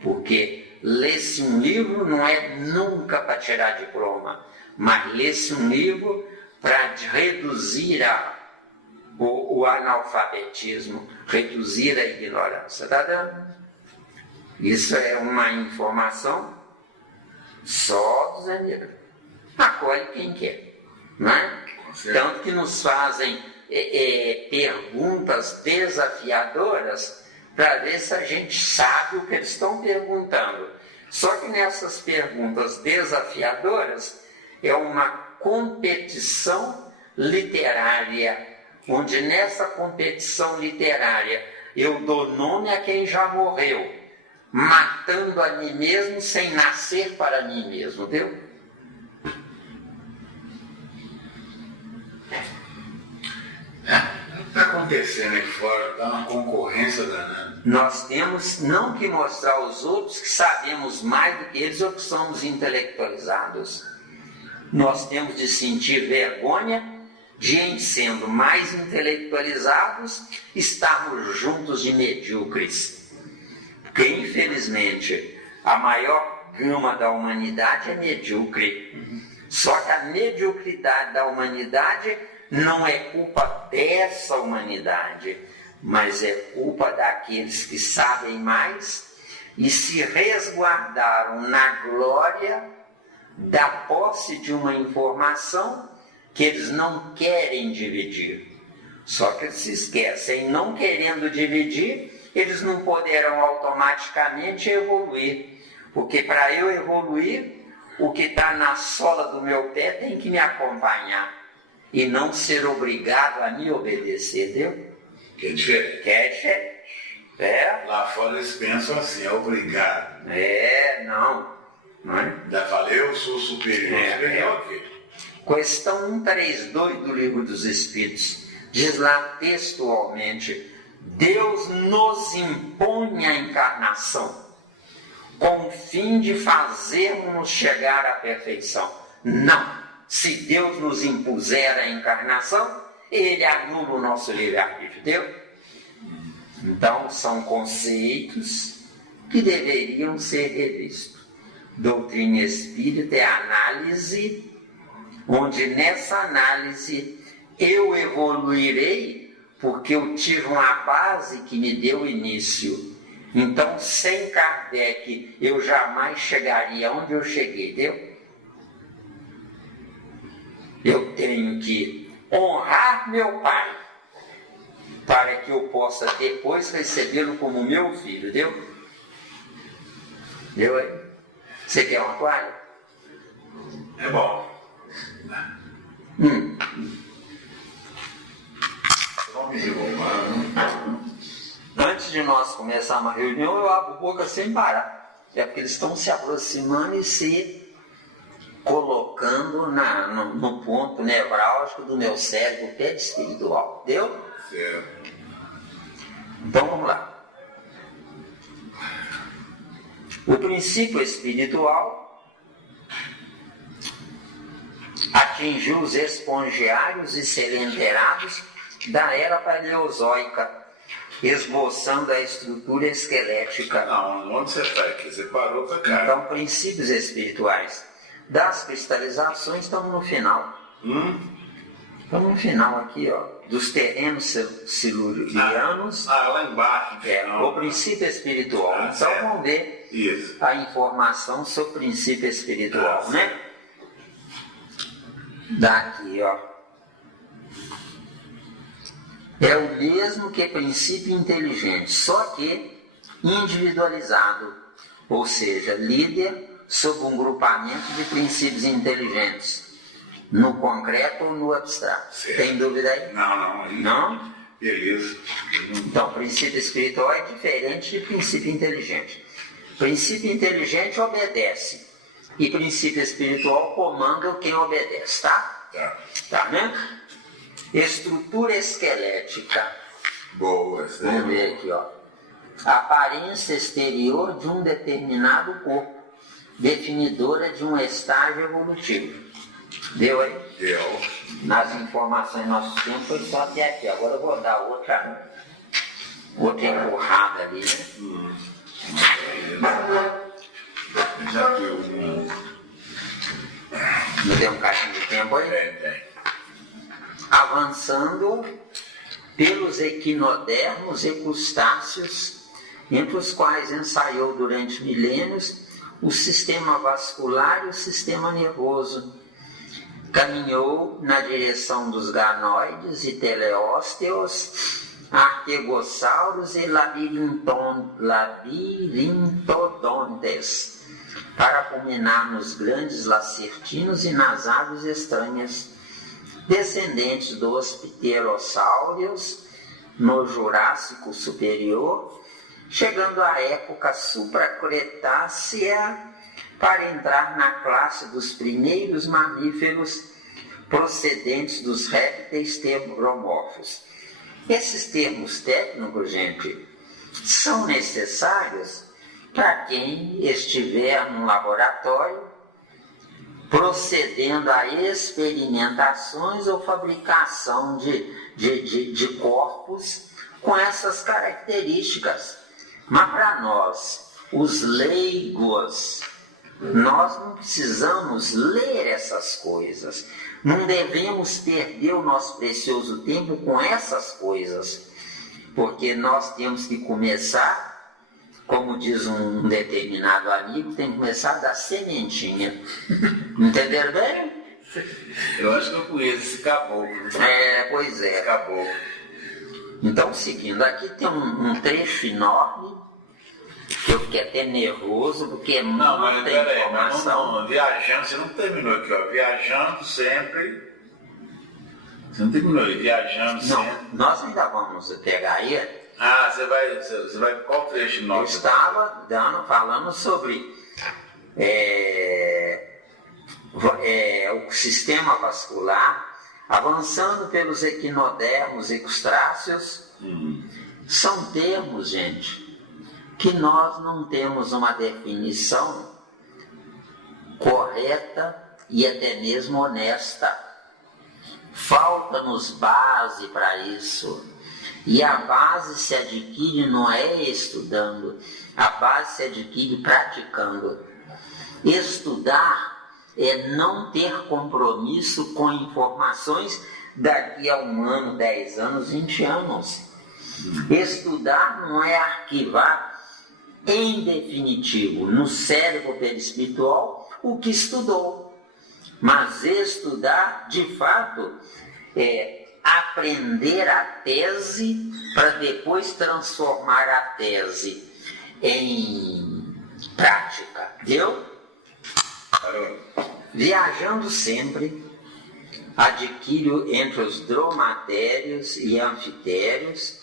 Porque ler-se um livro não é nunca para tirar diploma, mas ler-se um livro para reduzir o analfabetismo, reduzir a ignorância. Está dando? Isso é uma informação só do Zé Miranda. Acolhe quem quer. Não é? Tanto que nos fazem perguntas desafiadoras para ver se a gente sabe o que eles estão perguntando. Só que nessas perguntas desafiadoras é uma competição literária, onde nessa competição literária eu dou nome a quem já morreu, matando a mim mesmo sem nascer para mim mesmo, viu? Está acontecendo aí fora, está uma concorrência danada. Nós temos não que mostrar aos outros que sabemos mais do que eles ou que somos intelectualizados. Nós temos de sentir vergonha de, em sendo mais intelectualizados, estarmos juntos de medíocres. Porque, infelizmente, a maior gama da humanidade é medíocre. Só que a mediocridade da humanidade não é culpa dessa humanidade, mas é culpa daqueles que sabem mais e se resguardaram na glória da posse de uma informação que eles não querem dividir. Só que eles se esquecem, não querendo dividir, eles não poderão automaticamente evoluir. Porque para eu evoluir, o que está na sola do meu pé tem que me acompanhar e não ser obrigado a me obedecer, entendeu? Que é diferente. Que é diferente. É. Lá fora eles pensam assim, é obrigado. Não é? Ainda falei, eu sou superior. Superior o quê? Questão 132 do Livro dos Espíritos diz lá textualmente: Deus nos impõe a encarnação com o fim de fazermos chegar à perfeição. Não. Se Deus nos impuser a encarnação, Ele anula o nosso livre-arbítrio. Entendeu? Então, são conceitos que deveriam ser revistos. Doutrina espírita é análise, onde nessa análise eu evoluirei porque eu tive uma base que me deu início. Então, sem Kardec, eu jamais chegaria onde eu cheguei, entendeu? Eu tenho que honrar meu pai, para que eu possa depois recebê-lo como meu filho, entendeu? Entendeu aí? Você quer uma toalha? É bom. Não me derrubar. Antes de nós começarmos a reunião, eu abro a boca sem parar. É porque eles estão se aproximando e se colocando no ponto nevrálgico do meu cérebro perispiritual. Entendeu? Certo. Então vamos lá. O princípio espiritual atingiu os espongiários e selenterados da era paleozoica, esboçando a estrutura esquelética. Não, onde você está aqui? Você parou para cá. Então, princípios espirituais das cristalizações estão no final. Estamos no final aqui, ó, dos terrenos silurianos. Lá embaixo. O princípio espiritual. Então, certo. vamos ver Isso. a informação sobre o princípio espiritual, né? Daqui, ó. É o mesmo que princípio inteligente, só que individualizado, ou seja, líder sob um grupamento de princípios inteligentes, no concreto ou no abstrato. Certo. Tem dúvida aí? Não. Não? Beleza. Então, princípio espiritual é diferente de princípio inteligente. Princípio inteligente obedece, e princípio espiritual comanda quem obedece, tá? Tá, né? Estrutura esquelética. Boa. Vamos ver aqui, ó. Aparência exterior de um determinado corpo, definidora de um estágio evolutivo. Deu aí? Deu. Nas informações do nosso tempo foi só até aqui. Agora eu vou dar outra empurrada ali, né? Já deu. Não tem um caixinho de tempo aí? Tem. Avançando pelos equinodermos e crustáceos, entre os quais ensaiou durante milênios o sistema vascular e o sistema nervoso. Caminhou na direção dos ganoides e teleósteos, arquegossauros e labirintodontes, para culminar nos grandes lacertinos e nas aves estranhas, descendentes dos pterossáurios no Jurássico Superior, chegando à época supracretácea para entrar na classe dos primeiros mamíferos procedentes dos répteis termomorfos. Esses termos técnicos, gente, são necessários para quem estiver no laboratório procedendo a experimentações ou fabricação de corpos com essas características. Mas para nós, os leigos, Nós não precisamos ler essas coisas. Não devemos perder o nosso precioso tempo com essas coisas. Porque nós temos que começar, como diz um determinado amigo, tem que começar da sementinha. Entenderam bem? Eu acho que eu conheço esse caboclo. Pois é. Esse caboclo. Então, seguindo, aqui tem um trecho enorme, que eu fiquei até nervoso, porque Não, mas muita peraí, informação. mas viajando, você não terminou aqui, ó. Viajando sempre. Você não terminou aí, viajando Não, sempre. nós ainda vamos pegar aí. Ah, você vai qual trecho Eu nosso? estava falando sobre o sistema vascular, avançando pelos equinodermos e crustáceos. São termos, gente, que nós não temos uma definição correta e até mesmo honesta. Falta-nos base para isso. E a base se adquire não é estudando, a base se adquire praticando. Estudar é não ter compromisso com informações daqui a 1 ano, 10 anos, 20 anos. Estudar não é arquivar em definitivo no cérebro perispiritual o que estudou. Mas estudar, de fato, é aprender a tese para depois transformar a tese em prática, viu? Viajando sempre, adquiro entre os dromatérios e anfitérios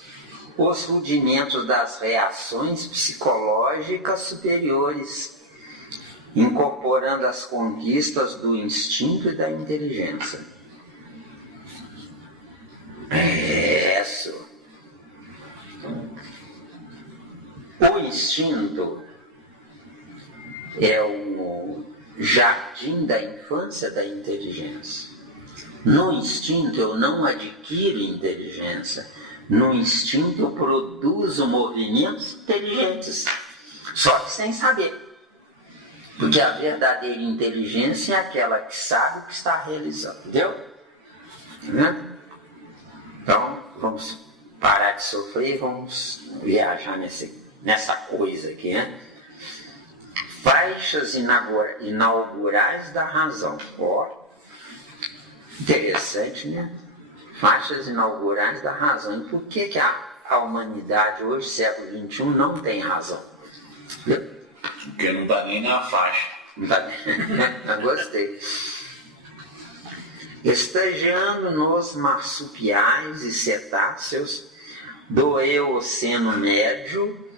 os rudimentos das reações psicológicas superiores, incorporando as conquistas do instinto e da inteligência. Isso. O instinto é o jardim da infância da inteligência. No instinto eu não adquiro inteligência. No instinto eu produzo movimentos inteligentes, só que sem saber. Porque a verdadeira inteligência é aquela que sabe o que está realizando. Entendeu? Então, vamos parar de sofrer e vamos viajar nessa coisa aqui, né? Faixas inaugurais da razão. Interessante, né? Faixas inaugurais da razão. E por que a humanidade hoje, século XXI, não tem razão? Porque não está nem na faixa. Não tá... Eu gostei. Estagiando nos marsupiais e cetáceos do Eoceno Médio,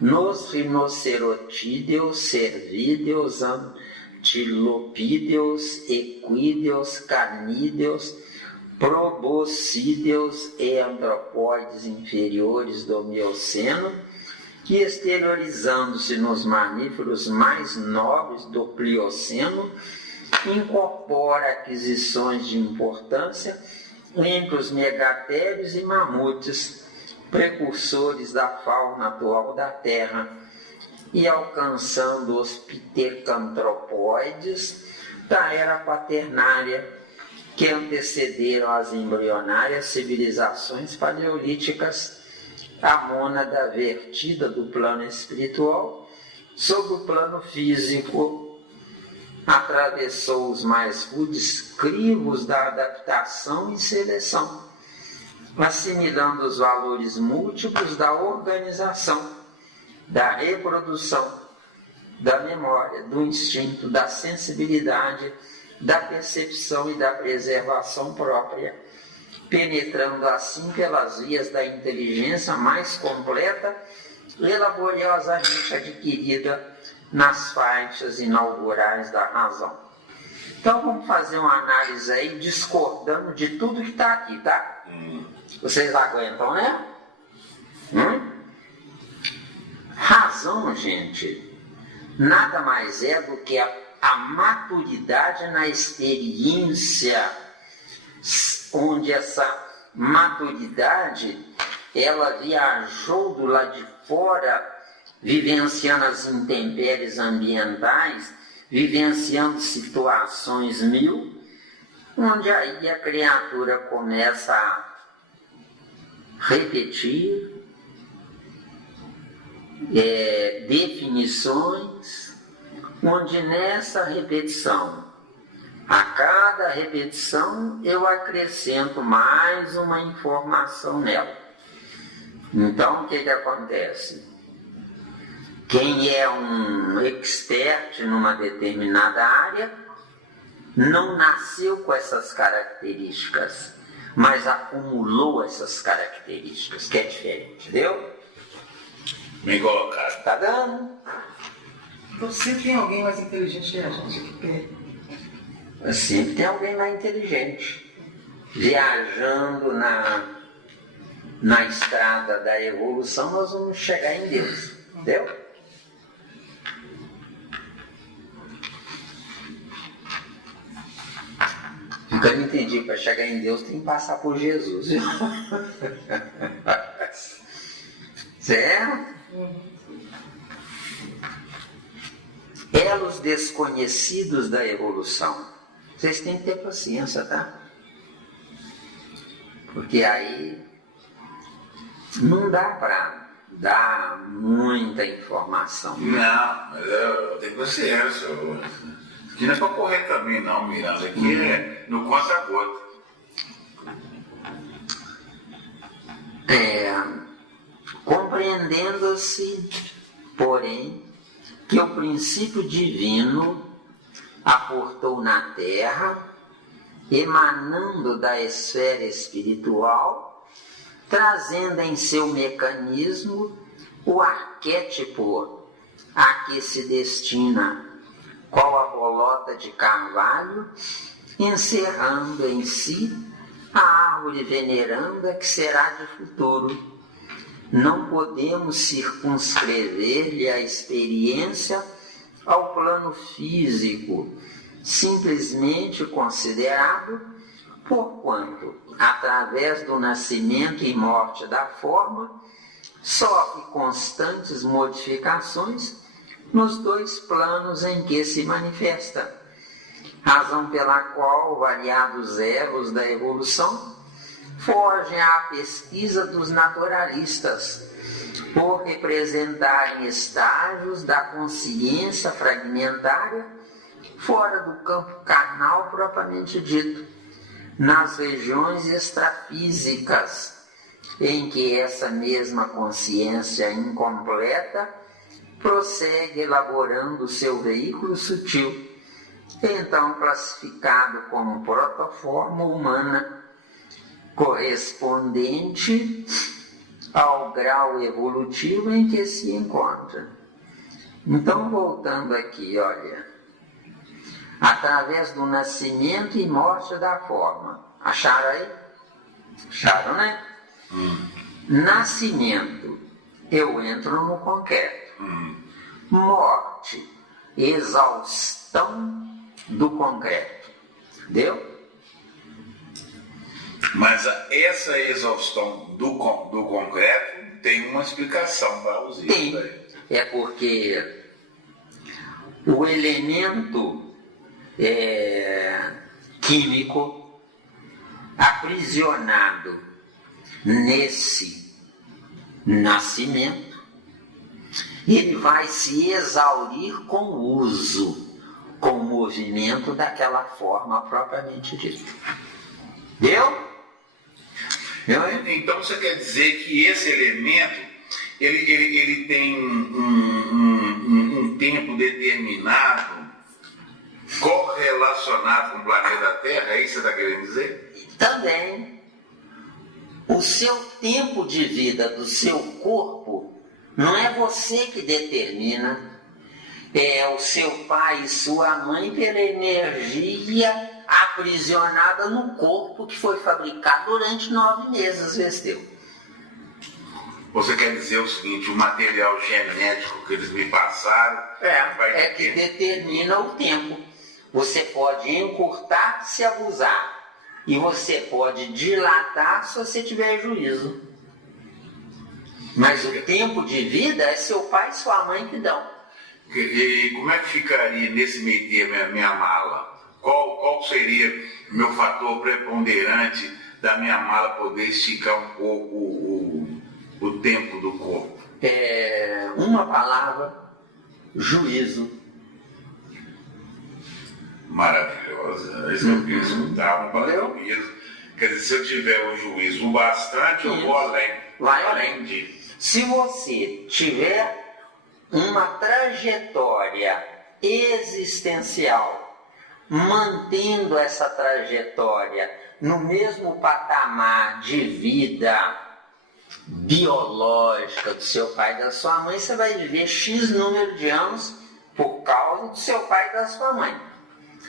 nos rinocerotídeos, cervídeos, antilopídeos, equídeos, canídeos, proboscídeos e antropóides inferiores do Mioceno, que exteriorizando-se nos mamíferos mais nobres do Plioceno, incorpora aquisições de importância entre os megatérios e mamutes, precursores da fauna atual da Terra, e alcançando os ptercantropóides da era quaternária, que antecederam as embrionárias civilizações paleolíticas, a mônada vertida do plano espiritual sobre o plano físico atravessou os mais rudes crivos da adaptação e seleção, assimilando os valores múltiplos da organização, da reprodução, da memória, do instinto, da sensibilidade, da percepção e da preservação própria, penetrando assim pelas vias da inteligência mais completa e laboriosamente adquirida nas faixas inaugurais da razão. Então vamos fazer uma análise aí, discordando de tudo que está aqui, tá? Vocês aguentam, né? Razão, gente, nada mais é do que a maturidade na experiência, onde essa maturidade, ela viajou do lado de fora, vivenciando as intempéries ambientais, vivenciando situações mil, onde aí a criatura começa a repetir definições, onde nessa repetição, a cada repetição, eu acrescento mais uma informação nela. Então, o que acontece? Quem é um expert numa determinada área não nasceu com essas características, mas acumulou essas características, que é diferente, entendeu? Bem colocado. Tá dando? Sempre tem alguém mais inteligente que a gente aqui perto. Sempre tem alguém mais inteligente, viajando na estrada da evolução, nós vamos chegar em Deus, entendeu? O que eu não entendi, para chegar em Deus tem que passar por Jesus, viu? Certo? Elos desconhecidos da evolução. Vocês têm que ter paciência, tá? Porque aí não dá para dar muita informação. Não, mas eu tenho paciência. Aqui não é para correr caminho, não, Miranda. Aqui é no conta-gota. Compreendendo-se, porém, que o princípio divino aportou na Terra, emanando da esfera espiritual, trazendo em seu mecanismo o arquétipo a que se destina, qual a bolota de carvalho, encerrando em si a árvore veneranda que será de futuro. Não podemos circunscrever-lhe a experiência ao plano físico, simplesmente considerado, porquanto, através do nascimento e morte da forma, sofre constantes modificações nos dois planos em que se manifesta, razão pela qual variados elos da evolução fogem à pesquisa dos naturalistas, por representarem estágios da consciência fragmentária fora do campo carnal propriamente dito, nas regiões extrafísicas, em que essa mesma consciência incompleta prossegue elaborando seu veículo sutil, então classificado como protoforma humana, correspondente ao grau evolutivo em que se encontra. Então, voltando aqui, olha, através do nascimento e morte da forma. Acharam aí? Acharam, né? Nascimento, eu entro no concreto. Morte, exaustão do concreto. Entendeu? Mas essa exaustão do concreto tem uma explicação para os itens. Tem. É porque o elemento químico aprisionado nesse nascimento, ele vai se exaurir com o uso, com o movimento daquela forma propriamente dita. Deu? Então você quer dizer que esse elemento ele tem um tempo determinado correlacionado com o planeta Terra? É isso que você está querendo dizer? Também. O seu tempo de vida do seu corpo não é você que determina, é o seu pai e sua mãe pela energia aprisionada no corpo que foi fabricado durante 9 meses, Vesteu. Você quer dizer o seguinte, o material genético que eles me passaram é que determina o tempo. Você pode encurtar se abusar, e você pode dilatar se você tiver juízo. Mas o tempo de vida é seu pai e sua mãe que dão. E como é que ficaria nesse meio termo a minha mala? Qual seria o meu fator preponderante da minha mala poder esticar um pouco o tempo do corpo? Uma palavra: juízo. Maravilhosa. É isso que eu queria escutar, uma palavra juízo. Quer dizer, se eu tiver o juízo o bastante, eu vou além. Vai além. Se você tiver uma trajetória existencial, mantendo essa trajetória no mesmo patamar de vida biológica do seu pai e da sua mãe, você vai viver X número de anos por causa do seu pai e da sua mãe.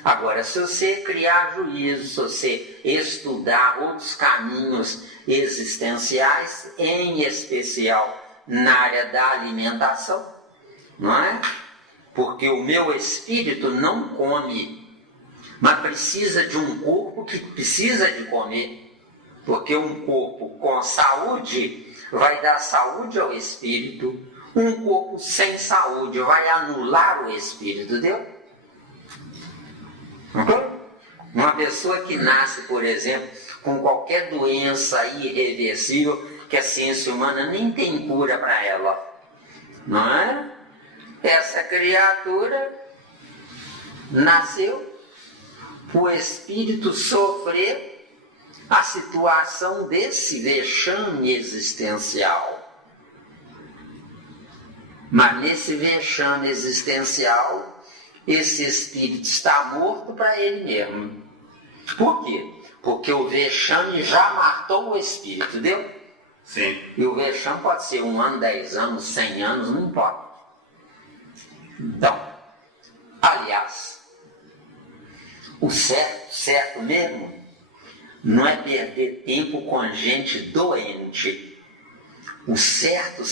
Agora, se você criar juízo, se você estudar outros caminhos existenciais, em especial na área da alimentação, não é? Porque o meu espírito não come, mas precisa de um corpo que precisa de comer. Porque um corpo com saúde vai dar saúde ao espírito, um corpo sem saúde vai anular o espírito, entendeu? Uma pessoa que nasce, por exemplo, com qualquer doença irreversível, que a ciência humana nem tem cura para ela, não é? Essa criatura nasceu, o espírito sofrer a situação desse vexame existencial. Mas nesse vexame existencial, esse espírito está morto para ele mesmo. Por quê? Porque o vexame já matou o espírito, entendeu? Sim. E o vexame pode ser 1 ano, 10 anos, 100 anos, não importa. Então, aliás, o certo mesmo não é perder tempo com gente doente. O certo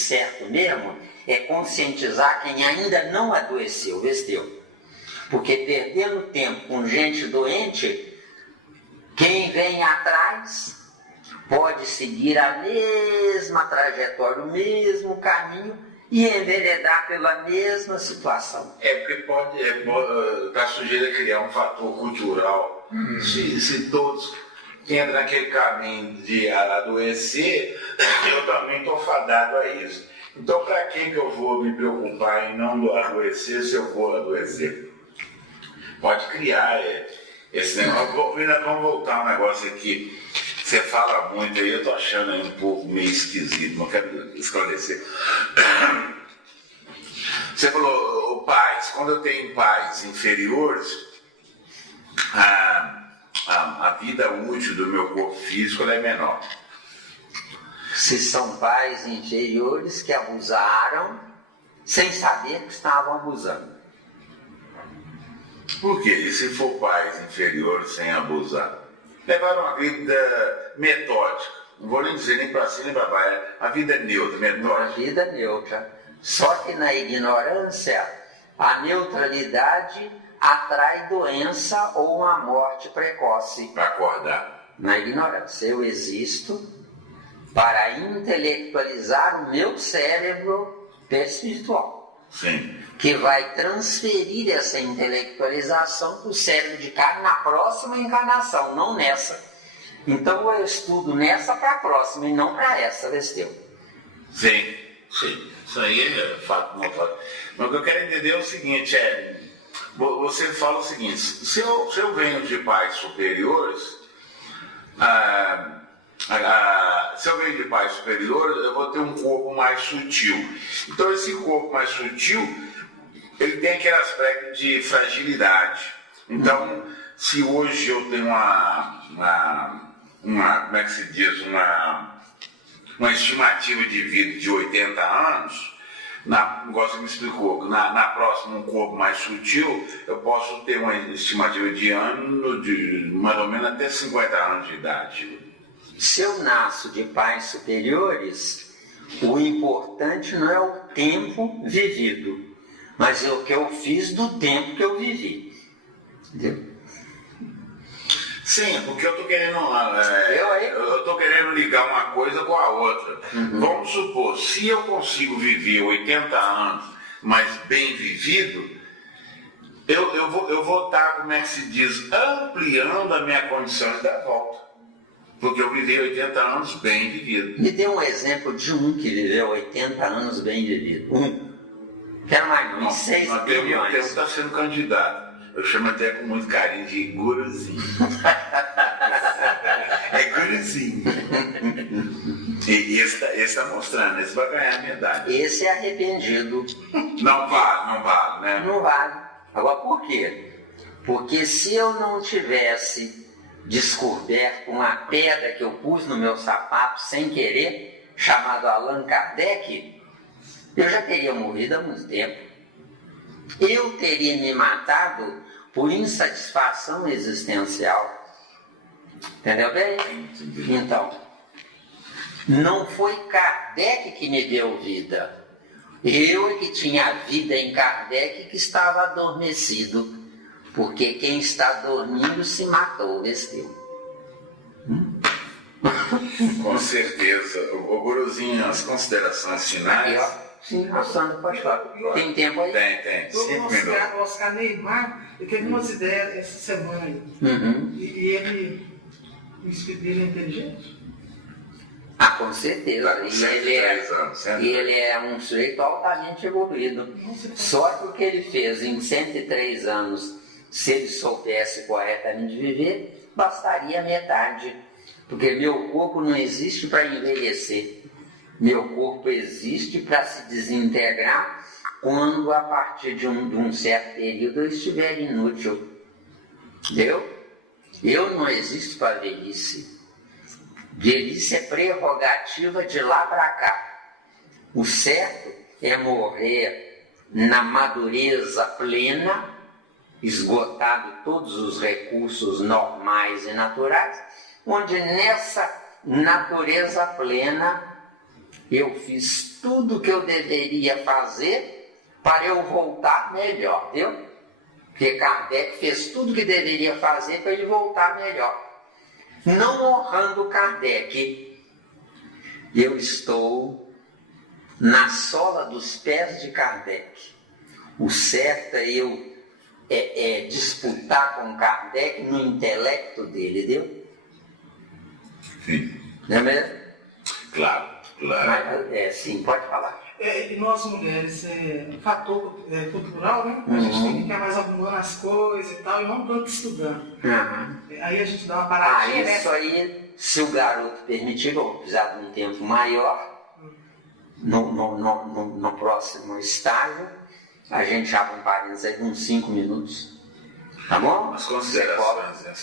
mesmo é conscientizar quem ainda não adoeceu, vestiu. Porque perdendo tempo com gente doente, quem vem atrás pode seguir a mesma trajetória, o mesmo caminho e enveredar pela mesma situação. Porque pode estar sujeito a criar um fator cultural. Se todos entram naquele caminho de adoecer, eu também estou fadado a isso. Então, para que eu vou me preocupar em não adoecer se eu vou adoecer? Pode criar esse negócio. Ainda vamos voltar um negócio aqui. Você fala muito aí, eu estou achando aí um pouco meio esquisito, não quero esclarecer. Você falou, pais, quando eu tenho pais inferiores, a vida útil do meu corpo físico é menor. Se são pais inferiores que abusaram sem saber que estavam abusando. Por quê? E se for pais inferiores sem abusar? Levaram uma vida metódica. Não vou nem dizer nem para cima nem para baixo. A vida neutra, metódica. Uma vida neutra. Só que na ignorância, a neutralidade atrai doença ou uma morte precoce. Para acordar. Na ignorância, eu existo para intelectualizar o meu cérebro espiritual. Sim. Que vai transferir essa intelectualização para o cérebro de carne na próxima encarnação, não nessa. Então eu estudo nessa para a próxima e não para essa, Vesteu. Sim. Isso aí é fato, não fato. Mas o que eu quero entender é o seguinte, você fala o seguinte, se eu venho de pais superiores, se eu venho de pais superiores, eu vou ter um corpo mais sutil. Então esse corpo mais sutil, ele tem aquele aspecto de fragilidade. Então, se hoje eu tenho como é que se diz, uma estimativa de vida de 80 anos, igual você me explicou, na próxima um corpo mais sutil, eu posso ter uma estimativa de ano de mais ou menos até 50 anos de idade. Se eu nasço de pais superiores, o importante não é o tempo vivido, mas é o que eu fiz do tempo que eu vivi. Entendeu? Sim, porque eu estou querendo ligar uma coisa com a outra. Vamos supor, se eu consigo viver 80 anos mas bem vivido, eu vou estar, como é que se diz, ampliando a minha condição de dar volta. Porque eu vivi 80 anos bem vivido. Me dê um exemplo de um que viveu 80 anos bem vivido. Quero mais não, 6 milhões. O está sendo candidato. Eu chamo até com muito carinho de guruzinho. É guruzinho. E esse está mostrando, esse vai ganhar a medalha. Esse é arrependido. Não vale, né? Não vale. Agora, por quê? Porque se eu não tivesse descoberto uma pedra que eu pus no meu sapato sem querer, chamado Allan Kardec, eu já teria morrido há muito tempo. Eu teria me matado por insatisfação existencial. Entendeu bem? Então, não foi Kardec que me deu vida. Eu é que tinha vida em Kardec que estava adormecido. Porque quem está dormindo se matou, vestiu. Com certeza. O guruzinho, as considerações finais. Aqui, ó. Sim, a Sandra pode falar. Tem tempo aí? Tem. 5 minutos. O Oscar Neymar, ele teve umas ideias essa semana aí. E ele, o espírito dele é inteligente? Ah, com certeza. Tá com 103 anos. E ele é um sujeito altamente evoluído. Só que o que ele fez em 103 anos, se ele soubesse corretamente viver, bastaria metade. Porque meu corpo não existe para envelhecer. Meu corpo existe para se desintegrar quando, a partir de um certo período, eu estiver inútil. Entendeu? Eu não existo para velhice. Velhice é prerrogativa de lá para cá. O certo é morrer na madureza plena, esgotado todos os recursos normais e naturais, onde nessa natureza plena eu fiz tudo o que eu deveria fazer para eu voltar melhor, viu? Porque Kardec fez tudo o que deveria fazer para ele voltar melhor. Não honrando Kardec, eu estou na sola dos pés de Kardec. O certo é eu disputar com Kardec no intelecto dele, viu? Sim. Não é mesmo? Claro. Mas, sim, pode falar. E nós mulheres, fator cultural, né? A gente tem que ficar mais arrumando as coisas e tal, e não tanto estudando. Aí a gente dá uma paradinha, né? Isso aí, se o garoto permitir, eu vou precisar de um tempo maior, no próximo estágio, a gente abre um parênteses aí de uns 5 minutos. Tá bom? As considerações.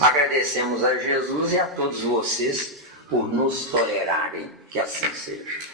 Agradecemos a Jesus e a todos vocês por nos tolerarem. Que assim seja.